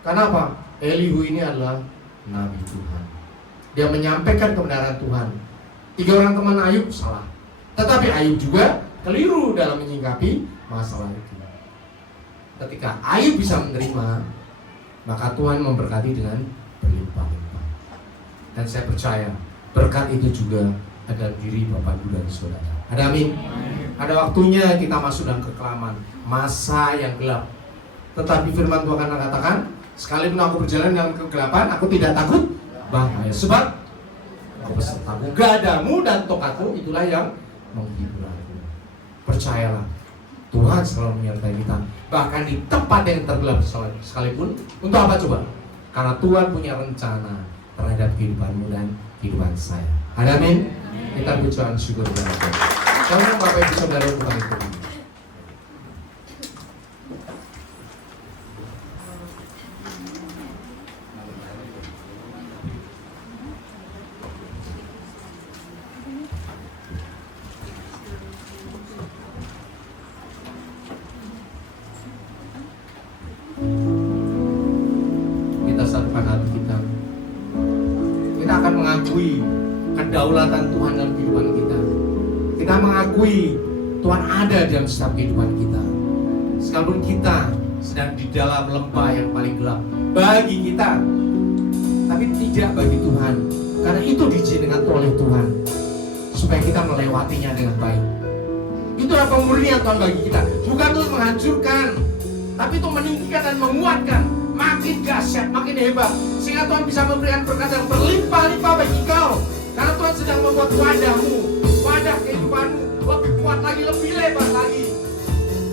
Kenapa? Elihu ini adalah nabi Tuhan. Dia menyampaikan kebenaran Tuhan. 3 orang teman Ayub salah, tetapi Ayub juga keliru dalam menyingkapi masalah itu. Ketika Ayub bisa menerima, maka Tuhan memberkati dengan berlimpah-limpah. Dan saya percaya berkat itu juga ada diri Bapak Ibu dan Saudara. Ada amin? Ada waktunya kita masuk dalam kekelaman, masa yang gelap. Tetapi firman Tuhan akan katakan, sekalipun aku berjalan dalam kegelapan, aku tidak takut bahaya, sebab aku besertaku. Gadamu dan tongkatmu itulah yang menghibur aku. Percayalah, Tuhan selalu menyertai kita, bahkan di tempat yang tergelap sekalipun. Untuk apa coba? Karena Tuhan punya rencana terhadap kehidupanmu dan kehidupan saya. Amin. Kita ucapkan syukur kepada Tuhan. Sekarang Bapak Ibu Saudara pulang itu. Kita satukan hati kita. Kita akan mengakui kedaulatan Tuhan dalam kehidupan kita. Kita mengakui Tuhan ada dalam setiap kehidupan kita. Sekalipun kita sedang di dalam lembah yang paling gelap bagi kita, tapi tidak bagi Tuhan, karena itu diizinkan oleh Tuhan supaya kita melewatinya dengan baik. Itulah pemurnian Tuhan bagi kita. Bukan untuk menghancurkan, tapi itu meninggikan dan menguatkan, makin dahsyat, makin hebat, sehingga Tuhan bisa memberikan berkat yang berlimpah-limpah bagi kau. Karena Tuhan sedang membuat wadahmu, wadah kehidupanmu lebih kuat lagi, lebih lebar lagi.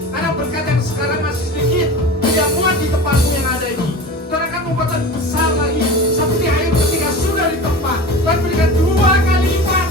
Karena berkat yang sekarang masih sedikit, tidak muat di tempatmu yang ada ini. Tuhan akan membuat lebih besar lagi, seperti air ketika sudah di tempat. Tuhan berikan 2 kali lipat.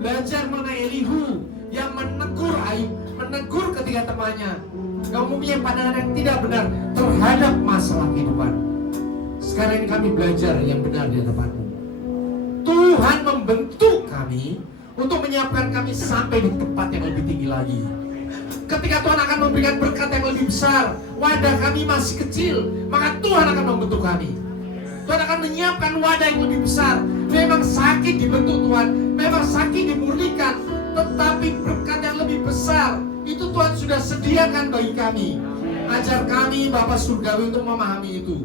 Belajar mengenai Elihu yang menegur Ayub, menegur ketiga temannya. Kamu mempunyai pandangan yang tidak benar terhadap masalah kehidupan. Sekarang ini kami belajar yang benar di hadapanmu. Tuhan membentuk kami untuk menyiapkan kami sampai di tempat yang lebih tinggi lagi. Ketika Tuhan akan memberikan berkat yang lebih besar, wadah kami masih kecil, maka Tuhan akan membentuk kami. Tuhan akan menyiapkan wadah yang lebih besar. Memang sakit dibentuk Tuhan, memang sakit dimurnikan, tetapi berkat yang lebih besar itu Tuhan sudah sediakan bagi kami. Ajar kami Bapa Surgawi untuk memahami itu.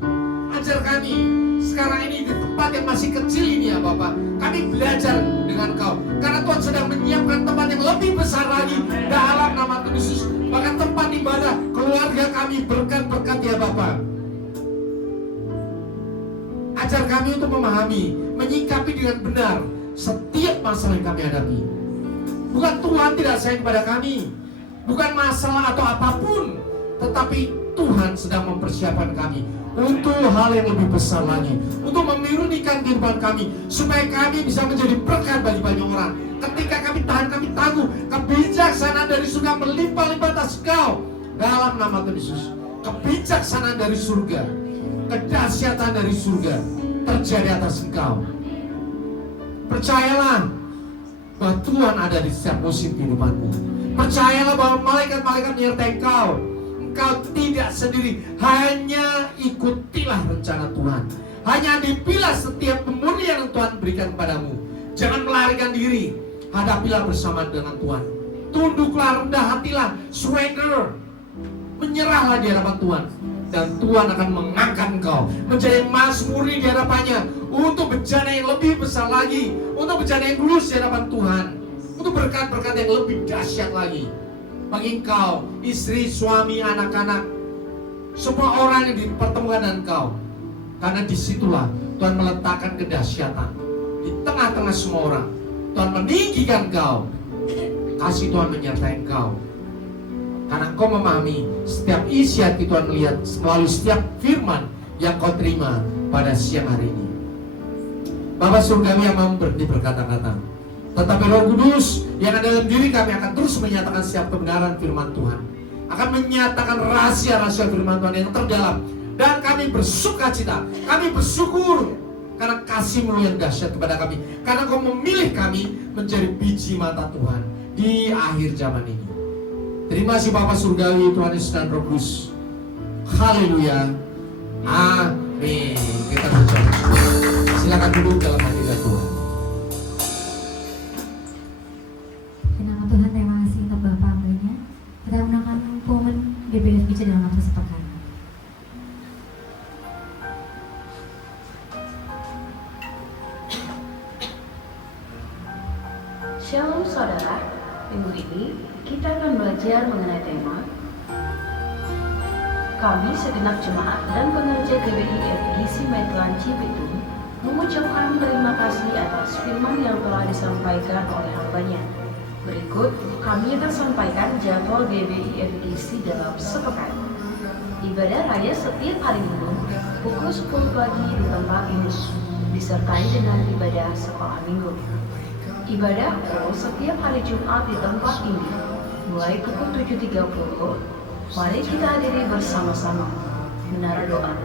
Ajar kami sekarang ini di tempat yang masih kecil ini ya Bapak, kami belajar dengan Kau, karena Tuhan sedang menyiapkan tempat yang lebih besar lagi dalam nama Tuhan Yesus. Bahkan tempat ibadah keluarga kami berkat-berkat ya Bapak. Ajar kami untuk memahami, menyikapi dengan benar setiap masalah yang kami hadapi. Bukan Tuhan tidak sayang kepada kami, bukan masalah atau apapun, tetapi Tuhan sedang mempersiapkan kami untuk hal yang lebih besar lagi, untuk memurnikan kehidupan kami, supaya kami bisa menjadi berkat bagi banyak orang. Ketika kami tahan, kami tangguh, kebijaksanaan dari surga melimpah-limpah atas Kau dalam nama Tuhan Yesus. Kebijaksanaan dari surga, kedahsyatan dari surga terjadi atas Engkau. Percayalah bahwa Tuhan ada di setiap musim kehidupanmu. Percayalah bahwa malaikat-malaikat menyertai Engkau. Engkau tidak sendiri. Hanya ikutilah rencana Tuhan. Hanya dipilah setiap pemurnian yang Tuhan berikan kepadamu. Jangan melarikan diri. Hadapilah bersama dengan Tuhan. Tunduklah, rendah hatilah, surrender. Menyerahlah di hadapan Tuhan. Dan Tuhan akan mengangkat engkau menjadi emas murni di hadapannya, untuk bencana yang lebih besar lagi, untuk bencana yang lulus di hadapan Tuhan, untuk berkat-berkat yang lebih dahsyat lagi bagi engkau, istri, suami, anak-anak, semua orang yang dipertemukan dengan engkau. Karena disitulah Tuhan meletakkan kedahsyatan di tengah-tengah semua orang. Tuhan meninggikan engkau. Kasih Tuhan menyertai engkau. Karena engkau memahami setiap isi hati Tuhan melihat melalui setiap firman yang kau terima pada siang hari ini. Bapa surgawi yang mau berhenti berkata-kata, tetapi Roh Kudus yang ada dalam diri kami akan terus menyatakan setiap kebenaran firman Tuhan, akan menyatakan rahasia-rahasia firman Tuhan yang terdalam. Dan kami bersukacita, kami bersyukur karena kasih-Mu yang dahsyat kepada kami, karena Kau memilih kami menjadi biji mata Tuhan di akhir zaman ini. Terima kasih Bapa surgawi, Tuhan Yesus dan Roh Kudus. Haleluya. Amin. Kita berdoa. Silakan duduk dalam hadirat Tuhan. Nama Tuhan, terima kasih untuk Bapak Ambilnya. Kita gunakan momen GBF bicara dalam waktu sepekan. Shalom saudara, minggu ini kita akan belajar mengenai tema kami segenap jemaat dan pekerja GBI FGC Maitland Cibitung mengucapkan terima kasih atas firman yang telah disampaikan oleh hambanya. Berikut kami akan sampaikan jadwal GBI FGC dalam sepekan. Ibadah raya setiap hari Minggu pukul 10 pagi di tempat ini, disertai dengan ibadah sekolah minggu. Ibadah setiap hari Jumat di tempat ini mulai pukul 7.30. Mari kita hadiri bersama-sama. Menara doa.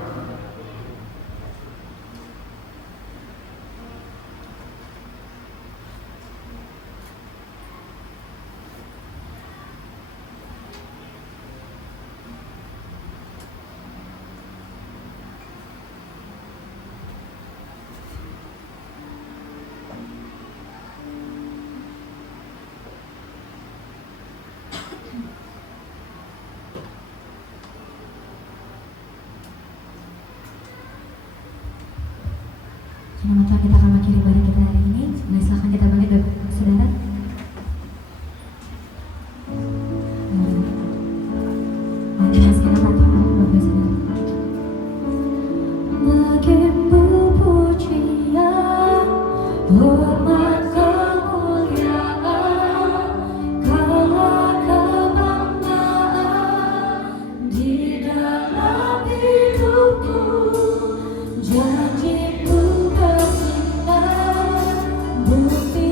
Selamat Tuhan, kita akan mengakhiri ibadah kita hari ini. Silakan kita balik Bapak Saudara. Kita sekarang Bapak Saudara. Bagimu pujian, hormat kemuliaan, kalah kebanggaan di dalam hidupku. Janjimu bukti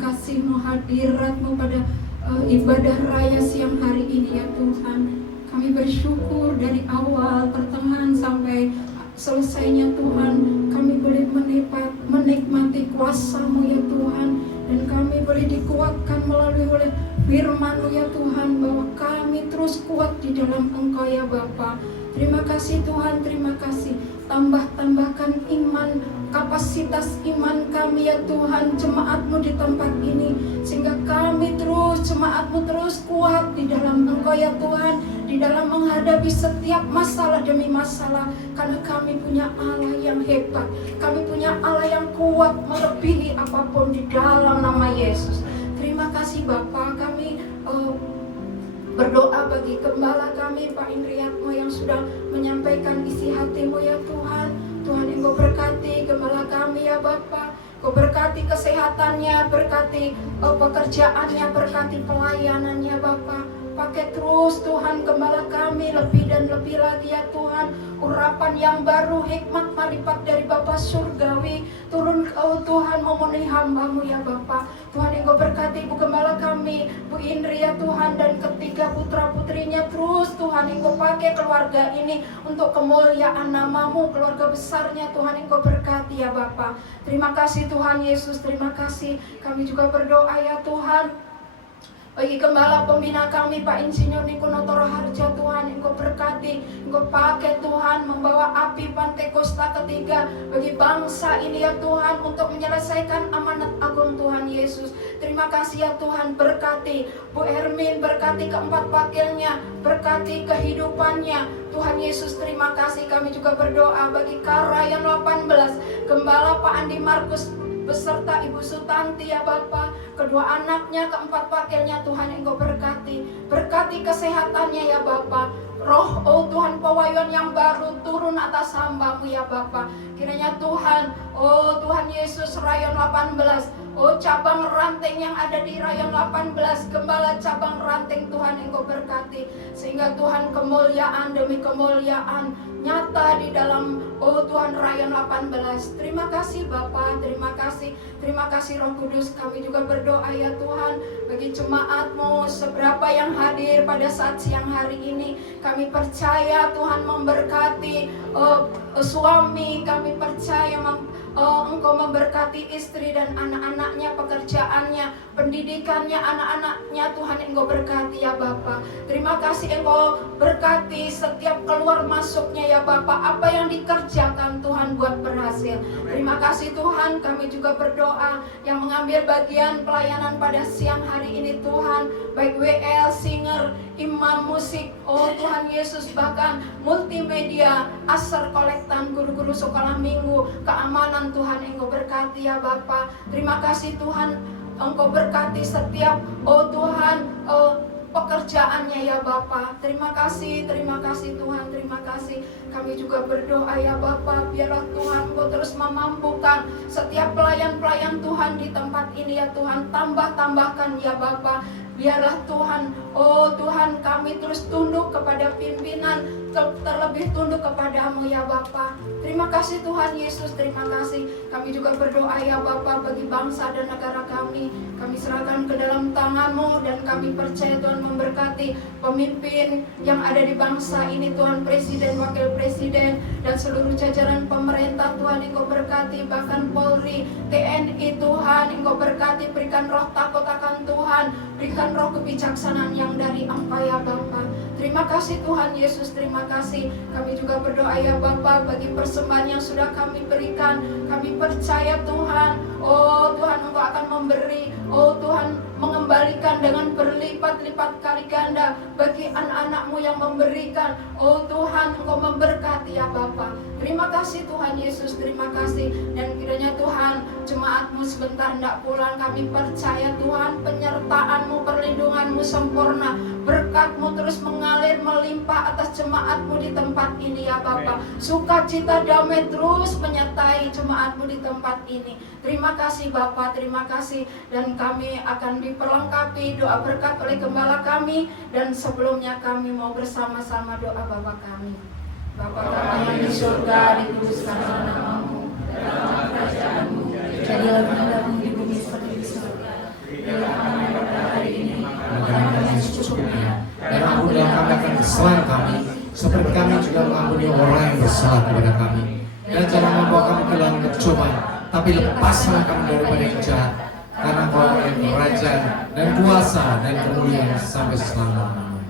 kasih-Mu, hadirat-Mu pada ibadah raya siang hari ini ya Tuhan. Kami bersyukur dari awal, pertengahan sampai selesainya Tuhan. Kami boleh menikmati kuasa-Mu ya Tuhan. Dan kami boleh dikuatkan melalui oleh firman-Mu ya Tuhan, bahwa kami terus kuat di dalam Engkau ya Bapa. Terima kasih Tuhan, terima kasih. Tambahkan iman, kapasitas iman kami ya Tuhan, jemaat-Mu di tempat ini, sehingga kami terus, jemaat-Mu terus kuat di dalam Engkau ya Tuhan, di dalam menghadapi setiap masalah demi masalah. Karena kami punya Allah yang hebat, kami punya Allah yang kuat melebihi apapun di dalam nama Yesus. Terima kasih Bapa. Kami berdoa bagi gembala kami Pak Indriatmo yang sudah menyampaikan isi hati-Mu ya Tuhan. Tuhan Engkau berkati gembala kami ya Bapa. Engkau berkati kesehatannya, berkati pekerjaannya, berkati pelayanannya Bapa. Pakai terus Tuhan gembala kami lebih dan lebih lagi ya Tuhan. Urapan yang baru, hikmat marifat dari Bapa surgawi turun Tuhan memenuhi hamba-Mu ya Bapa. Tuhan Engkau berkati Ibu Gembala kami, Bu Indri ya Tuhan, dan ketiga putra putrinya. Terus Tuhan Engkau pakai keluarga ini untuk kemuliaan nama-Mu, keluarga besarnya Tuhan Engkau berkati ya Bapa. Terima kasih Tuhan Yesus, terima kasih. Kami juga berdoa ya Tuhan bagi gembala pembina kami Pak Insinyur Nikono Harjo. Tuhan Engkau berkati, Engkau pakai Tuhan membawa api Pantekosta ketiga bagi bangsa ini ya Tuhan, untuk menyelesaikan amanat agung Tuhan Yesus. Terima kasih ya Tuhan, berkati Bu Hermin, berkati keempat wakilnya, berkati kehidupannya Tuhan Yesus. Terima kasih. Kami juga berdoa bagi Karayan 18, Gembala Pak Andi Markus beserta Ibu Sutanti ya Bapa, kedua anaknya, keempat wakilnya. Tuhan Engkau berkati, berkati kesehatannya ya Bapa. Roh Tuhan pewahyuan yang baru turun atas hamba-Mu ya Bapa. Kiranya Tuhan, Tuhan Yesus, Rayon 18, cabang ranting yang ada di Rayon 18, gembala cabang ranting Tuhan Engkau berkati, sehingga Tuhan kemuliaan demi kemuliaan nyata di dalam Tuhan Rayon 18. Terima kasih Bapa, terima kasih Roh Kudus. Kami juga berdoa ya Tuhan bagi jemaat-Mu seberapa yang hadir pada saat siang hari ini. Kami percaya Tuhan memberkati suami, kami percaya Engkau memberkati istri dan anak-anaknya, pekerjaannya, pendidikannya, anak-anaknya. Tuhan Engkau berkati ya Bapa. Terima kasih Engkau berkati setiap keluar masuknya ya Bapa. Apa yang dikerjakan Tuhan buat berhasil. Terima kasih Tuhan. Kami juga berdoa yang mengambil bagian pelayanan pada siang hari ini Tuhan, baik WL, singer, imam musik, Tuhan Yesus, bahkan multimedia, asar kolektan, guru-guru sekolah minggu, keamanan. Tuhan Engkau berkati ya Bapa. Terima kasih Tuhan, Engkau berkati setiap Tuhan pekerjaannya ya Bapa. Terima kasih Tuhan, terima kasih. Kami juga berdoa ya Bapa, biarlah Tuhan Engkau terus memampukan setiap pelayan-pelayan Tuhan di tempat ini ya Tuhan. Tambahkan ya Bapa. Biarlah Tuhan, Tuhan, kami terus tunduk kepada pimpinan, terlebih tunduk kepadamu ya Bapa. Terima kasih Tuhan Yesus, terima kasih. Kami juga berdoa ya Bapa bagi bangsa dan negara kami. Kami serahkan ke dalam tangan-Mu, dan kami percaya Tuhan memberkati pemimpin yang ada di bangsa ini Tuhan, Presiden, Wakil Presiden, dan seluruh jajaran pemerintah. Tuhan Engkau berkati, bahkan Polri, TNI Tuhan Engkau berkati. Berikan roh takut akan Tuhan, berikan roh kebijaksanaan yang dari Engkau ya Bapa. Terima kasih Tuhan Yesus, terima kasih. Kami juga berdoa ya Bapa bagi persembahan yang sudah kami berikan. Kami percaya Tuhan, Tuhan Engkau akan memberi, Tuhan mengembalikan dengan berlipat-lipat kali ganda bagi anak-anak-Mu yang memberikan. Tuhan Engkau memberkati ya Bapa. Terima kasih Tuhan Yesus, terima kasih. Dan kiranya Tuhan, jemaat-Mu sebentar hendak pulang. Kami percaya Tuhan, penyertaan-Mu, perlindungan-Mu sempurna, berkat-Mu terus mengalir melimpah atas jemaat-Mu di tempat ini ya Bapa. Sukacita damai terus menyertai jemaat-Mu di tempat ini. Terima kasih Bapa, terima kasih. Dan kami akan diperlengkapi doa berkat oleh gembala kami. Dan sebelumnya kami mau bersama-sama doa Bapa kami. Bapa kami yang di surga, dikuduskanlah nama-Mu, datanglah kerajaan-Mu, jadilah kehendak-Mu di bumi seperti di surga. seperti kami juga mengampuni orang yang bersalah kepada kami. Dan jangan membawa kami ke dalam pencobaan, tapi lepaslah kami daripada yang jahat. Karena Kau yang kerajaan dan kuasa dan kemuliaan sampai selama-lamanya.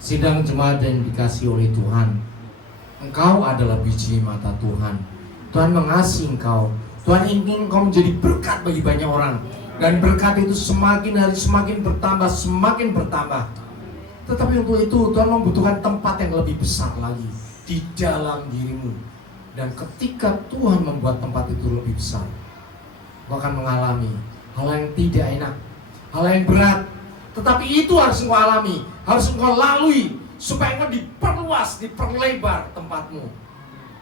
Sidang jemaat yang dikasihi oleh Tuhan, Engkau adalah biji mata Tuhan. Tuhan mengasihi Engkau. Tuhan ingin Engkau menjadi berkat bagi banyak orang. Dan berkat itu semakin hari semakin bertambah, semakin bertambah. Tetapi untuk itu Tuhan membutuhkan tempat yang lebih besar lagi di dalam dirimu. Dan ketika Tuhan membuat tempat itu lebih besar, Kau akan mengalami hal yang tidak enak, hal yang berat. Tetapi itu harus Engkau alami, harus Engkau lalui, supaya Engkau diperluas, diperlebar tempatmu.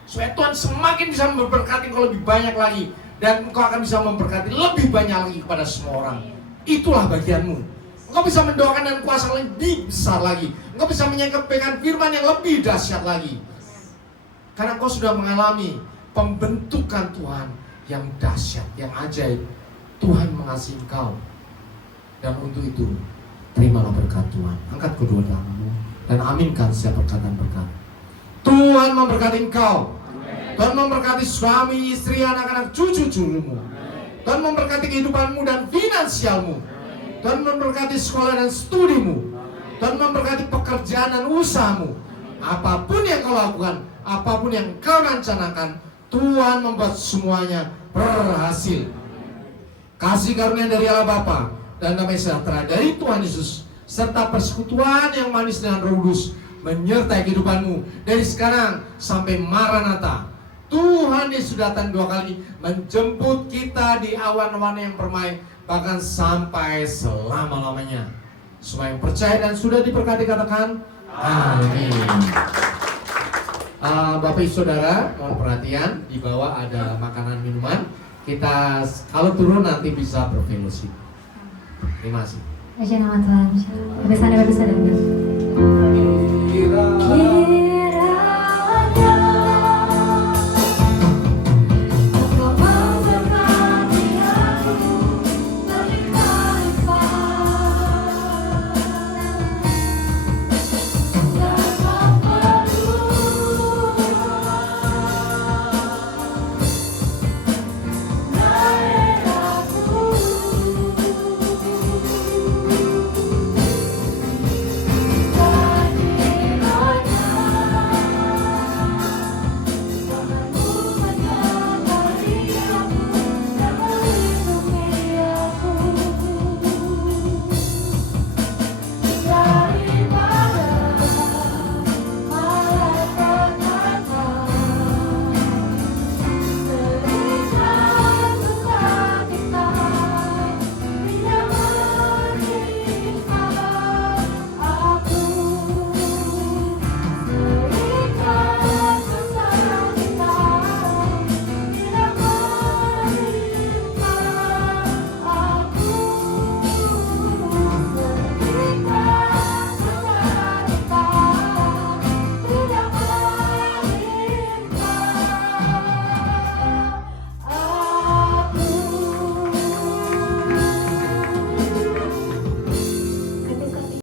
Supaya Tuhan semakin bisa memberkati Engkau lebih banyak lagi. Dan Engkau akan bisa memberkati lebih banyak lagi kepada semua orang. Itulah bagianmu. Engkau bisa mendoakan dan kuasa lebih besar lagi. Engkau bisa menyampaikan firman yang lebih dahsyat lagi. Karena Engkau sudah mengalami pembentukan Tuhan yang dahsyat, yang ajaib. Tuhan mengasihi Engkau. Dan untuk itu, terimalah berkat Tuhan. Angkat kedua tanganmu dan aminkan setiap perkataan berkat. Tuhan memberkati Engkau. Tuhan memberkati suami, istri, anak-anak, cucu-cucumu. Tuhan memberkati kehidupanmu dan finansialmu. Tuhan memberkati sekolah dan studimu. Tuhan memberkati pekerjaan dan usahamu. Apapun yang kau lakukan, apapun yang kau rencanakan, Tuhan membuat semuanya berhasil. Kasih karunia dari Allah Bapa dan damai sejahtera dari Tuhan Yesus serta persekutuan yang manis dengan Roh Kudus menyertai kehidupanmu dari sekarang sampai Maranatha. Tuhan Yesus datang 2 kali menjemput kita di awan-awan yang permai, bahkan sampai selama-lamanya. Semua yang percaya dan sudah diberkati katakan amin. Bapak Ibu Saudara, mohon perhatian, di bawah ada makanan minuman. Kita kalau turun nanti bisa berfellowship. Terima kasih. Puji nama Tuhan. Bersama-sama.